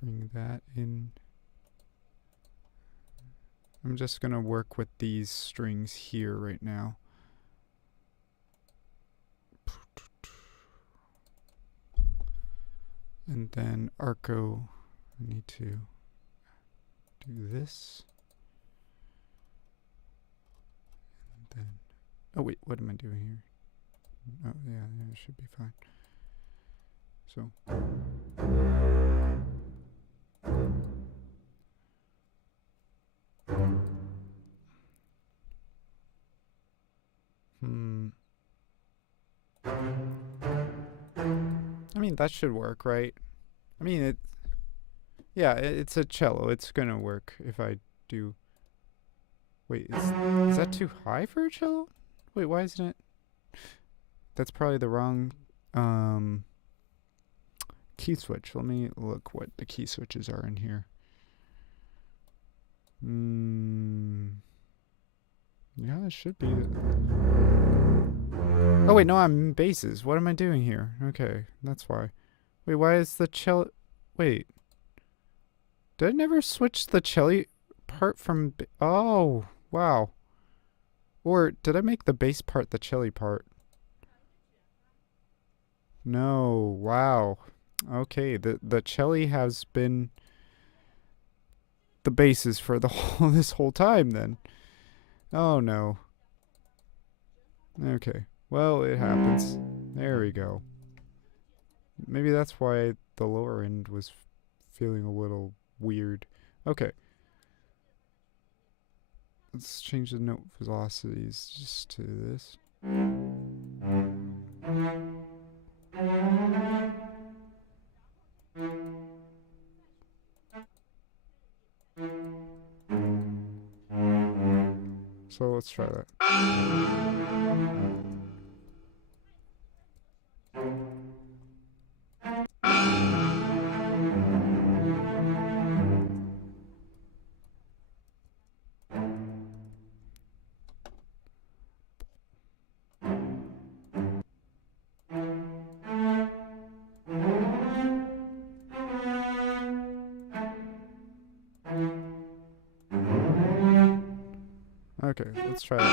Bring that in. I'm just going to work with these strings here right now. And then arco, I need to do this. And then, oh wait, what am I doing here? Oh yeah, it should be fine. So. mean, that should work, right? I mean, yeah, it's a cello. It's gonna work if I do. Wait, is that too high for a cello? Wait, why isn't it? That's probably the wrong key switch. Let me look what the key switches are in here. Yeah, it should be. Oh wait, no, I'm in basses. What am I doing here? Okay, that's why. Wait, why is the cello? Wait, did I never switch the cello part from? Oh, wow. Or did I make the bass part the cello part? No, wow. Okay, the cello has been the basis for the whole this whole time then. Oh no. Okay. Well, it happens. There we go. Maybe that's why the lower end was feeling a little weird. Okay. Let's change the note velocities just to this. So let's try that. Okay, let's try it.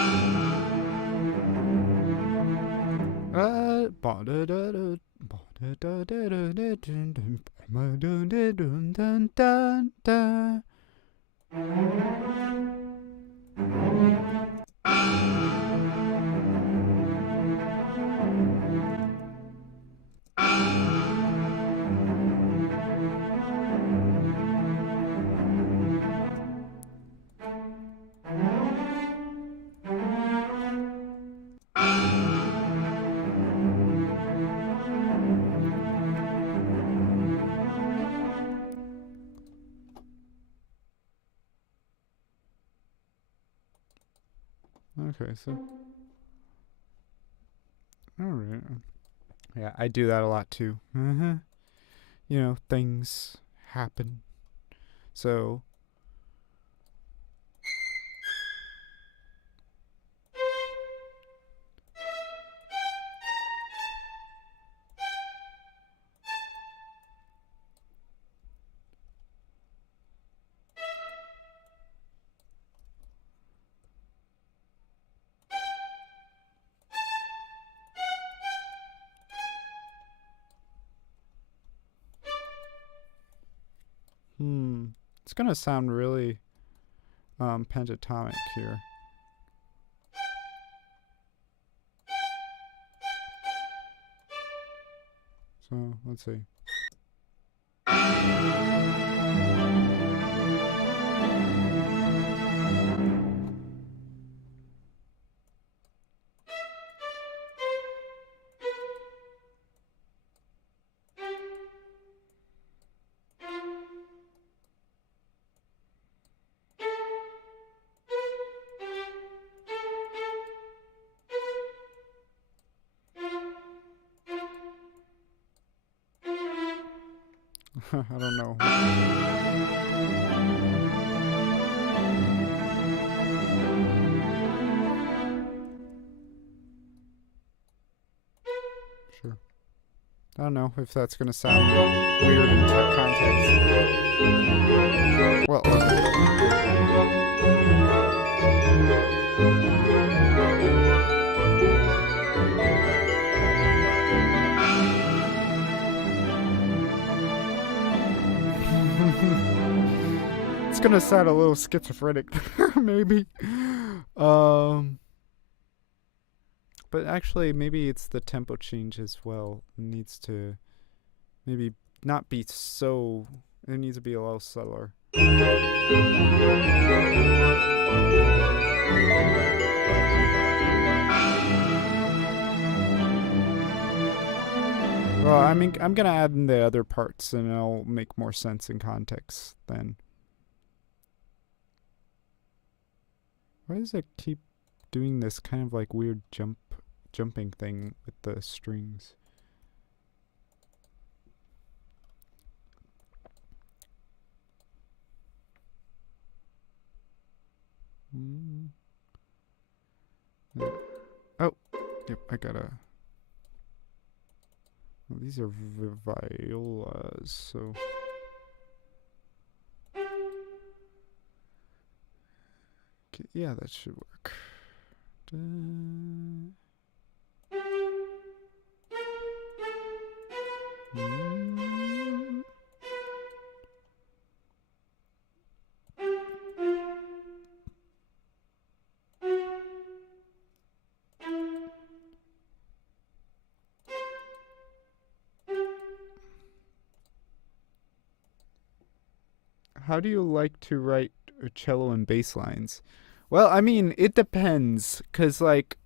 Okay, so all right. Yeah, I do that a lot too. You know, things happen. So it's gonna sound really pentatonic here. So let's see. I don't know. Sure. I don't know if that's gonna sound weird in context. Well, it's gonna sound a little schizophrenic, maybe. But actually, maybe it's the tempo change as well. It needs to maybe not be so. It needs to be a little subtler. Well, I mean, I'm gonna add in the other parts, and it'll make more sense in context then. Why does it keep doing this kind of like weird jumping thing with the strings? Oh, yep, I gotta. Well, these are violas, so. Okay, yeah, that should work. How do you like to write cello and bass lines? Well, I mean, it depends, cause like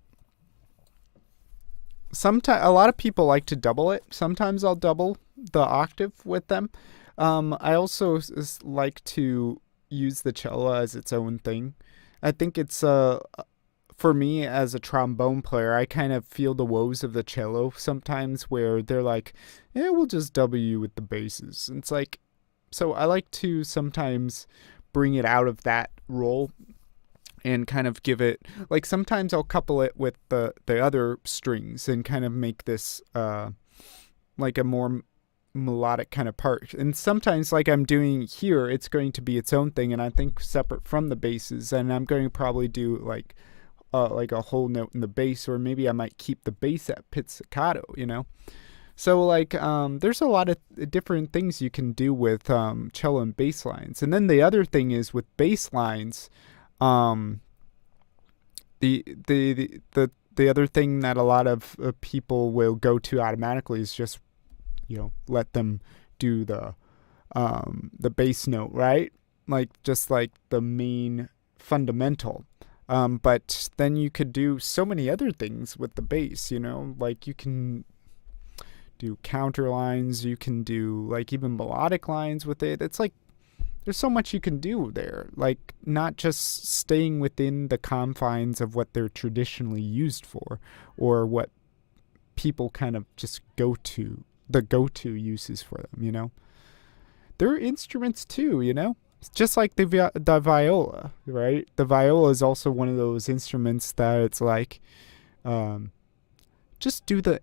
sometimes a lot of people like to double it. Sometimes I'll double the octave with them. I also like to use the cello as its own thing. I think it's for me as a trombone player, I kind of feel the woes of the cello sometimes where they're like, "Yeah, we'll just double you with the basses." And it's like, so I like to sometimes bring it out of that role and kind of give it like sometimes I'll couple it with the other strings and kind of make this like a more melodic kind of part. And sometimes like I'm doing here, it's going to be its own thing and I think separate from the basses, and I'm going to probably do like a whole note in the bass, or maybe I might keep the bass at pizzicato, you know? So like there's a lot of different things you can do with cello and bass lines. And then the other thing is with bass lines, um, the other thing that a lot of people will go to automatically is just let them do the bass note, right? Like just like the main fundamental. But then you could do so many other things with the bass, like you can do counter lines, you can do like even melodic lines with it. It's like there's so much you can do there, like not just staying within the confines of what they're traditionally used for or what people kind of just the go-to uses for them. They're instruments too, it's just like the viola, right? The viola is also one of those instruments that it's like just do the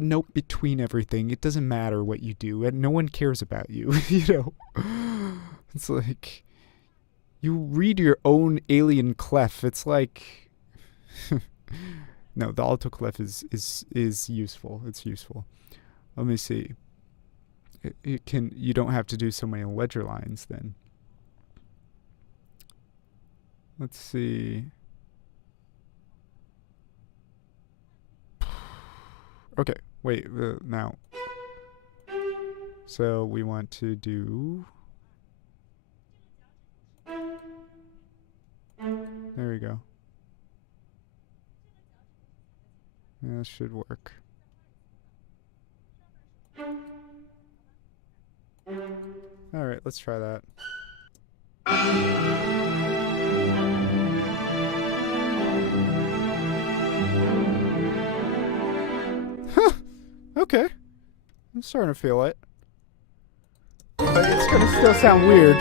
note between everything. It doesn't matter what you do, and no one cares about you. It's like you read your own alien clef. It's like no, the alto clef is useful. It's useful. Let me see. You don't have to do so many ledger lines then. Let's see. Okay, wait, now. So we want to do. There we go. Yeah, that should work. Alright, let's try that. Okay. I'm starting to feel it. But it's gonna still sound weird.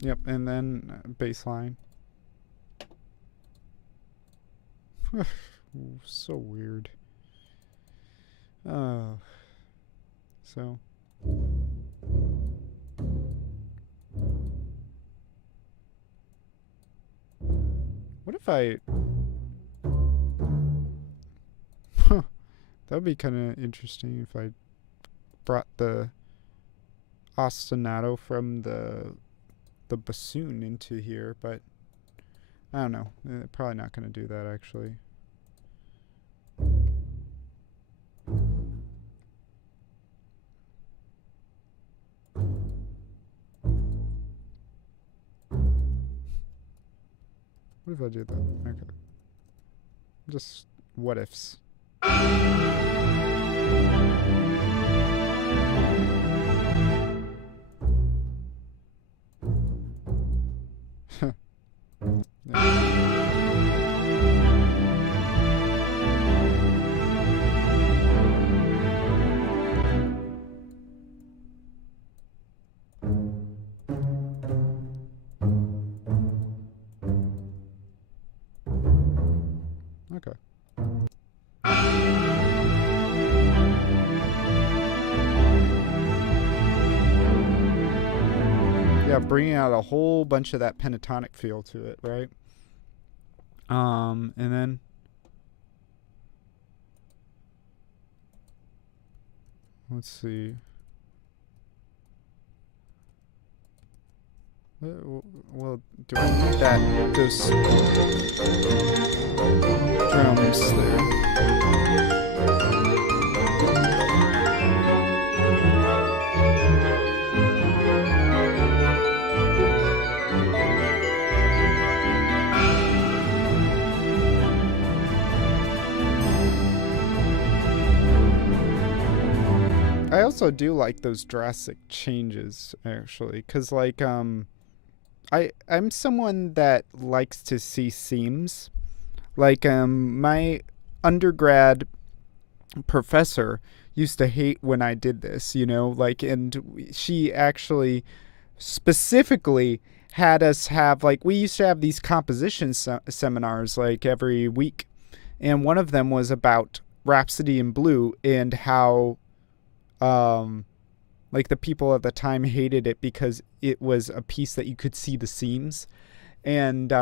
Yep, and then bass line. So weird. Oh. So. What if I. Huh. That would be kind of interesting if I brought the ostinato from the bassoon into here, but I don't know. Probably not going to do that actually. What if I do that? Okay. Just what ifs. Okay. Yeah, bringing out a whole bunch of that pentatonic feel to it, right? And then let's see. Well, do I need that? Those drums there. I also do like those drastic changes actually, cause like I'm someone that likes to see seams. Like my undergrad professor used to hate when I did this, you know, like, and she actually specifically had us have, like, we used to have these composition seminars like every week, and one of them was about Rhapsody in Blue and how um like the people at the time hated it because it was a piece that you could see the seams. And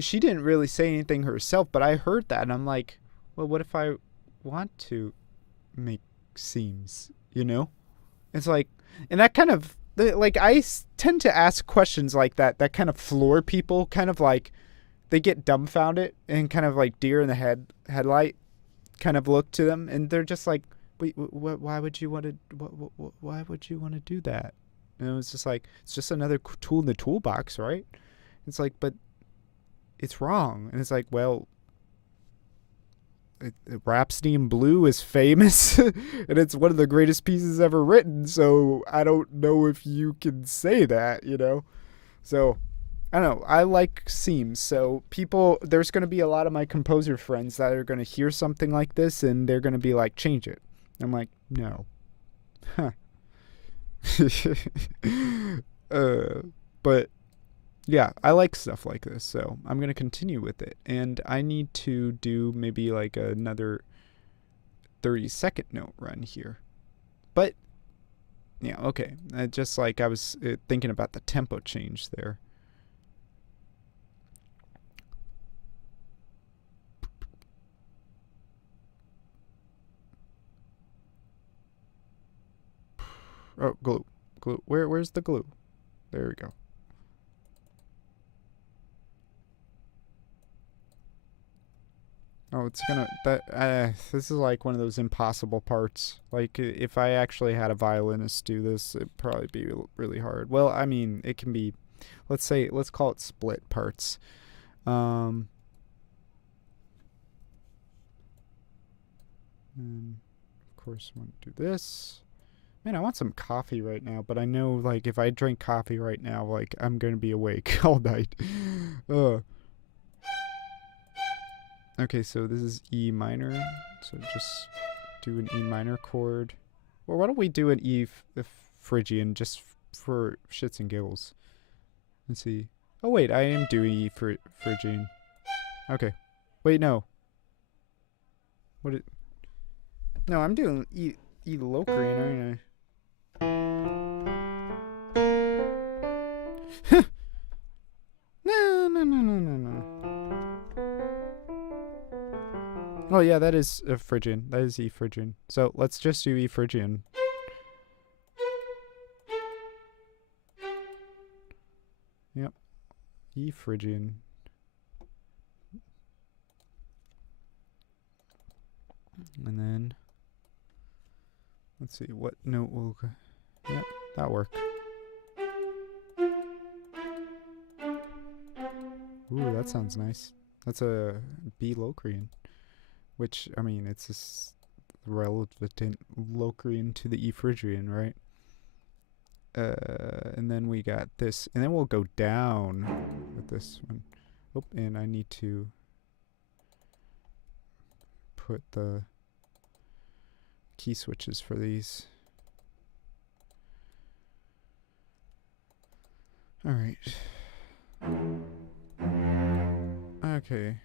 she didn't really say anything herself, but I heard that and I'm like, well, what if I want to make seams, you know? It's like, and that kind of, like, tend to ask questions like that that kind of floor people, kind of like they get dumbfounded and kind of like deer in the headlight kind of look to them, and they're just like, wait, why would you want to, why would you want to do that? And it was just like, it's just another tool in the toolbox, right? It's like, but it's wrong. And it's like, well, Rhapsody in Blue is famous and it's one of the greatest pieces ever written, so I don't know if you can say that, you know? So I don't know. I like seams. So there's going to be a lot of my composer friends that are going to hear something like this and they're going to be like, change it. I'm like, no. Huh. But yeah, I like stuff like this, so I'm going to continue with it. And I need to do maybe like another 30-second note run here. But yeah, okay. Just like I was thinking about the tempo change there. Oh, glue. Where's the glue? There we go. Oh, it's gonna this is like one of those impossible parts. Like if I actually had a violinist do this, it'd probably be really hard. Well, I mean, it can be. Let's call it split parts. And of course, I want to do this. Man, I want some coffee right now, but I know, like, if I drink coffee right now, like, I'm gonna be awake all night. Ugh. Okay, so this is E minor. So just do an E minor chord. Or why don't we do an E Phrygian just for shits and giggles? Let's see. Oh, wait, I am doing E Phrygian. Okay. Wait, no. No, I'm doing E Locrian, aren't I? No. Oh yeah, that is a Phrygian. That is E Phrygian. So let's just do E Phrygian. Yep. E Phrygian. And then let's see what note will. Yep, that'll work. Ooh, that sounds nice. That's a B Locrian, which, I mean, it's relevant Locrian to the E Phrygian, right? And then we got this, and then we'll go down with this one. Oh, and I need to put the key switches for these. All right. Okay.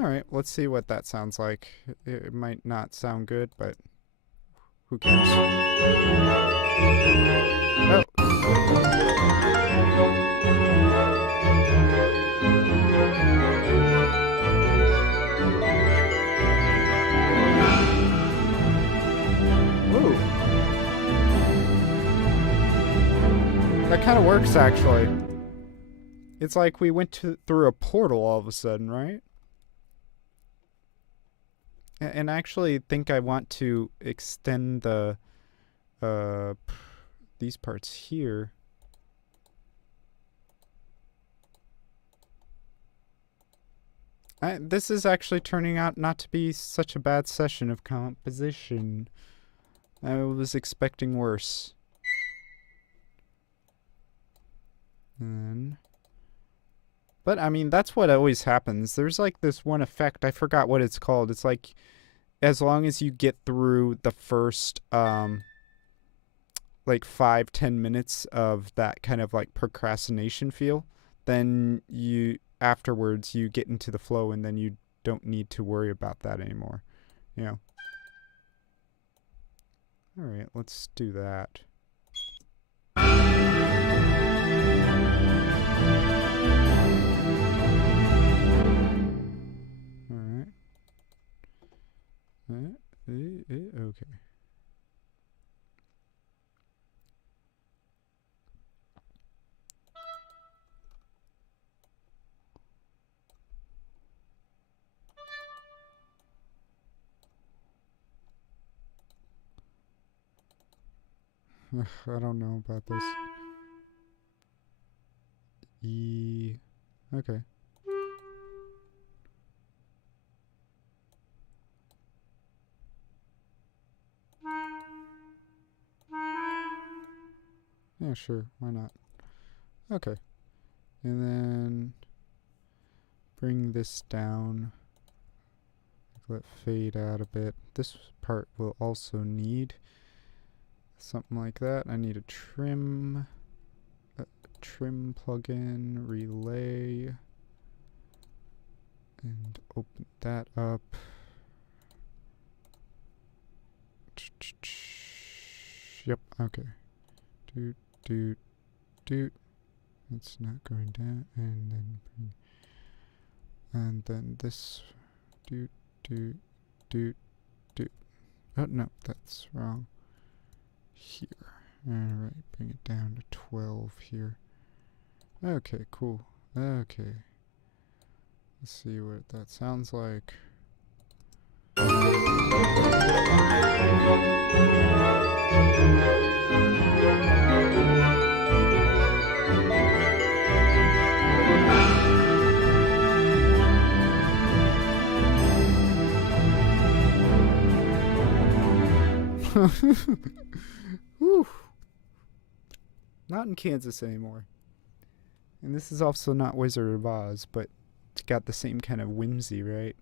Alright, let's see what that sounds like. It might not sound good, but who cares? Oh! Ooh! That kind of works, actually. It's like we went through a portal all of a sudden, right? And I actually think I want to extend the these parts here. This is actually turning out not to be such a bad session of composition. I was expecting worse. And then, but I mean, that's what always happens. There's like this one effect, I forgot what it's called. It's like, as long as you get through the first like 5-10 minutes of that kind of like procrastination feel, then you afterwards you get into the flow, and then you don't need to worry about that anymore, you know. All right, let's do that. All right. Okay. I don't know about this. E. Okay. Yeah, sure. Why not? Okay. And then bring this down. Let fade out a bit. This part will also need something like that. I need a trim plugin, relay, and open that up. Yep, okay. Doot. It's not going down, and then this doot. Oh no, that's wrong. Here. Alright, bring it down to 12 here. Okay, cool. Okay. Let's see what that sounds like. Whew. Not in Kansas anymore. And this is also not Wizard of Oz, but it's got the same kind of whimsy, right?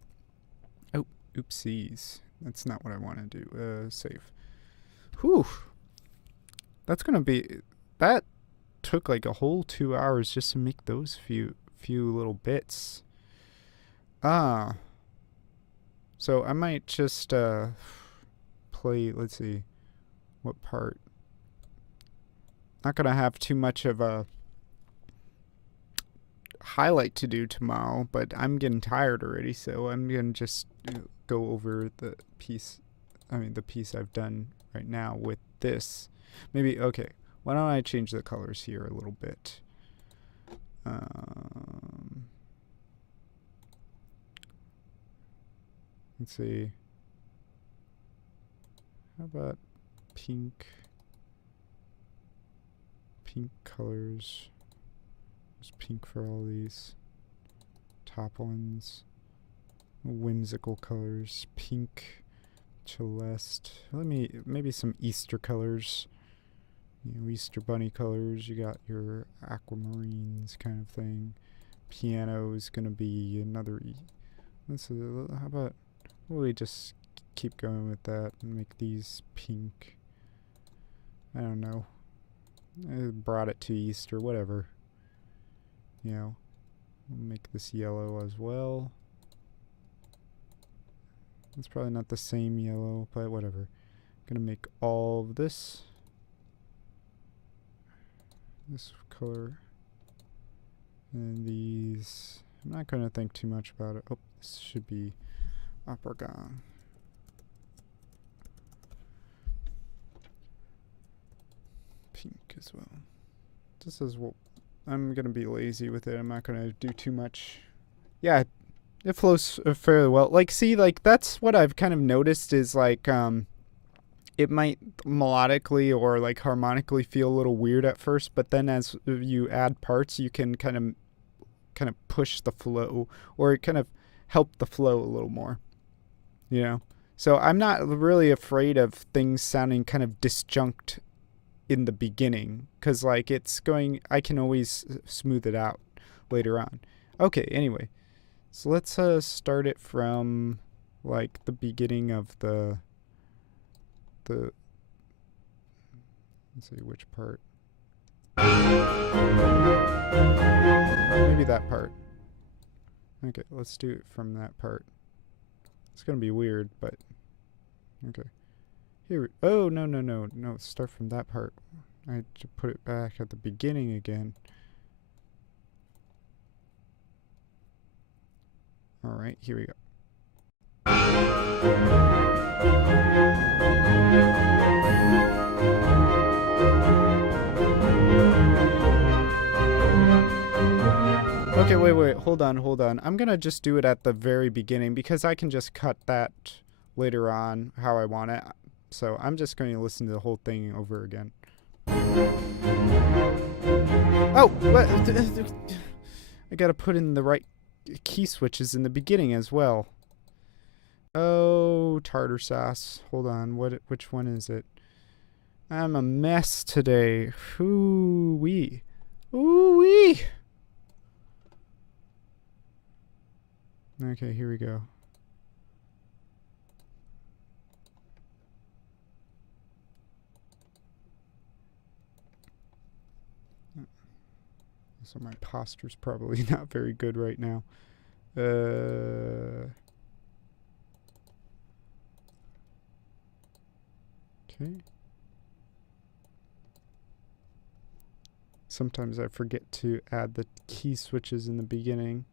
Oh, oopsies. That's not what I want to do. Save. Whew. That's gonna be... That took like a whole 2 hours just to make those few little bits. So I might just play, let's see, what part. Not gonna have too much of a highlight to do tomorrow, but I'm getting tired already, so I'm gonna just go over the piece I've done right now with this. Maybe, okay, why don't I change the colors here a little bit. Let's see. How about pink. Pink colors. There's pink for all these. Top ones. Whimsical colors. Pink. Celeste. Maybe some Easter colors. Easter bunny colors. You got your aquamarines kind of thing. Piano is gonna be another. How about we just keep going with that and make these pink? I don't know. I brought it to Easter, whatever. We'll make this yellow as well. It's probably not the same yellow, but whatever. Gonna make all of this color, and these. I'm not gonna think too much about it. Oh, this should be Operagon. Pink as well. This is what I'm gonna be lazy with it. I'm not gonna do too much. Yeah, it flows fairly well. Like, see, like that's what I've kind of noticed is like it might melodically or like harmonically feel a little weird at first, but then as you add parts, you can kind of push the flow, or it kind of help the flow a little more. So I'm not really afraid of things sounding kind of disjunct in the beginning, because like I can always smooth it out later on. Okay, anyway, so let's start it from like the beginning of the let's see which part. Maybe that part. Okay, let's do it from that part. It's gonna be weird, but okay. Here. Oh, no. Start from that part. I had to put it back at the beginning again. Alright, here we go. Okay, wait. Hold on. I'm gonna just do it at the very beginning because I can just cut that later on how I want it. So I'm just going to listen to the whole thing over again. Oh, what? I gotta put in the right key switches in the beginning as well. Oh, tartar sauce. Hold on. Which one is it? I'm a mess today. Ooh-wee. Ooh-wee. Okay, here we go. So my posture's probably not very good right now. Okay. Sometimes I forget to add the key switches in the beginning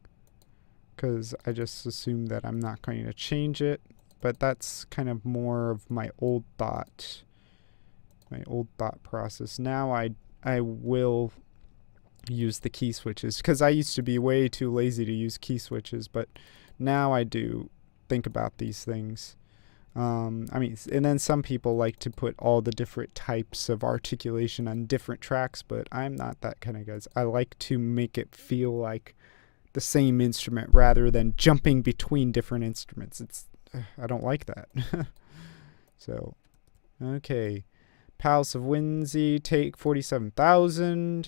because I just assume that I'm not going to change it, but that's kind of more of my old thought process. Now I will use the key switches because I used to be way too lazy to use key switches, but now I do think about these things. And then some people like to put all the different types of articulation on different tracks, but I'm not that kind of guy. I like to make it feel like the same instrument rather than jumping between different instruments. I don't like that. So, okay. Palace of Windsor, take 47,000.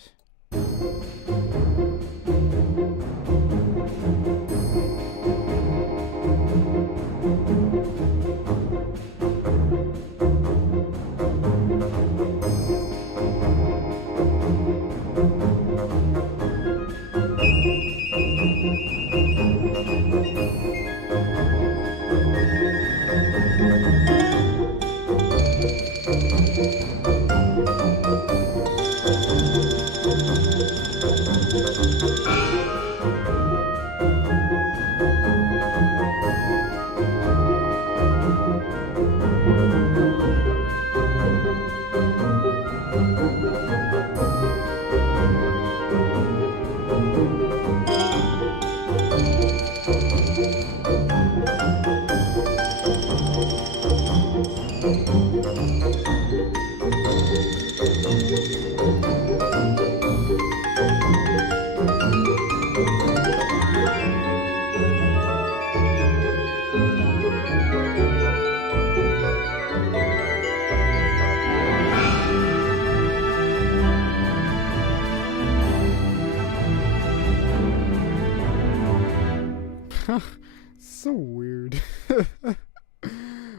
So weird.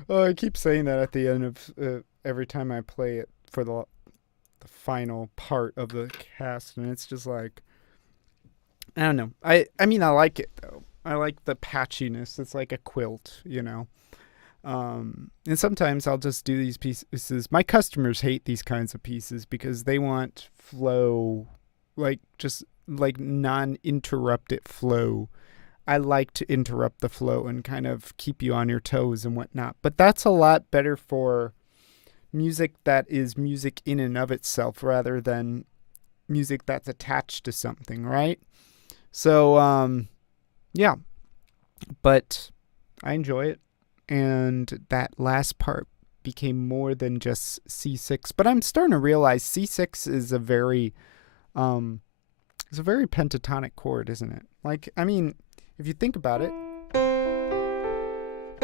Oh, I keep saying that at the end of every time I play it for the final part of the cast, and it's just like I don't know. I mean I like it though. I like the patchiness. It's like a quilt, you know. And sometimes I'll just do these pieces. My customers hate these kinds of pieces because they want flow, like just like non-interrupted flow. I like to interrupt the flow and kind of keep you on your toes and whatnot. But that's a lot better for music that is music in and of itself rather than music that's attached to something, right? So, yeah, but I enjoy it. And that last part became more than just C6. But I'm starting to realize C6 is um, a very pentatonic chord, isn't it? Like, I mean, if you think about it,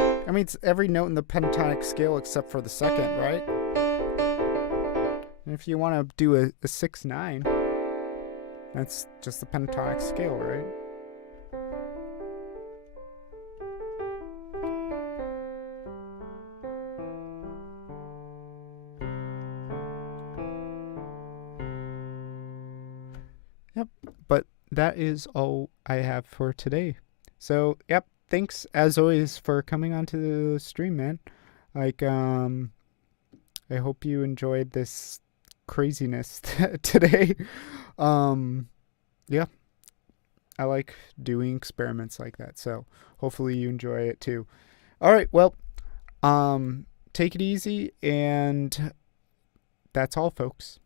I mean, it's every note in the pentatonic scale except for the second, right? And if you want to do a 6/9, that's just the pentatonic scale, right? Yep. But that is all I have for today. So, yep. Thanks as always for coming onto the stream, man. Like, I hope you enjoyed this craziness today. Um, yeah, I like doing experiments like that. So hopefully you enjoy it too. All right. Well, take it easy, and that's all, folks.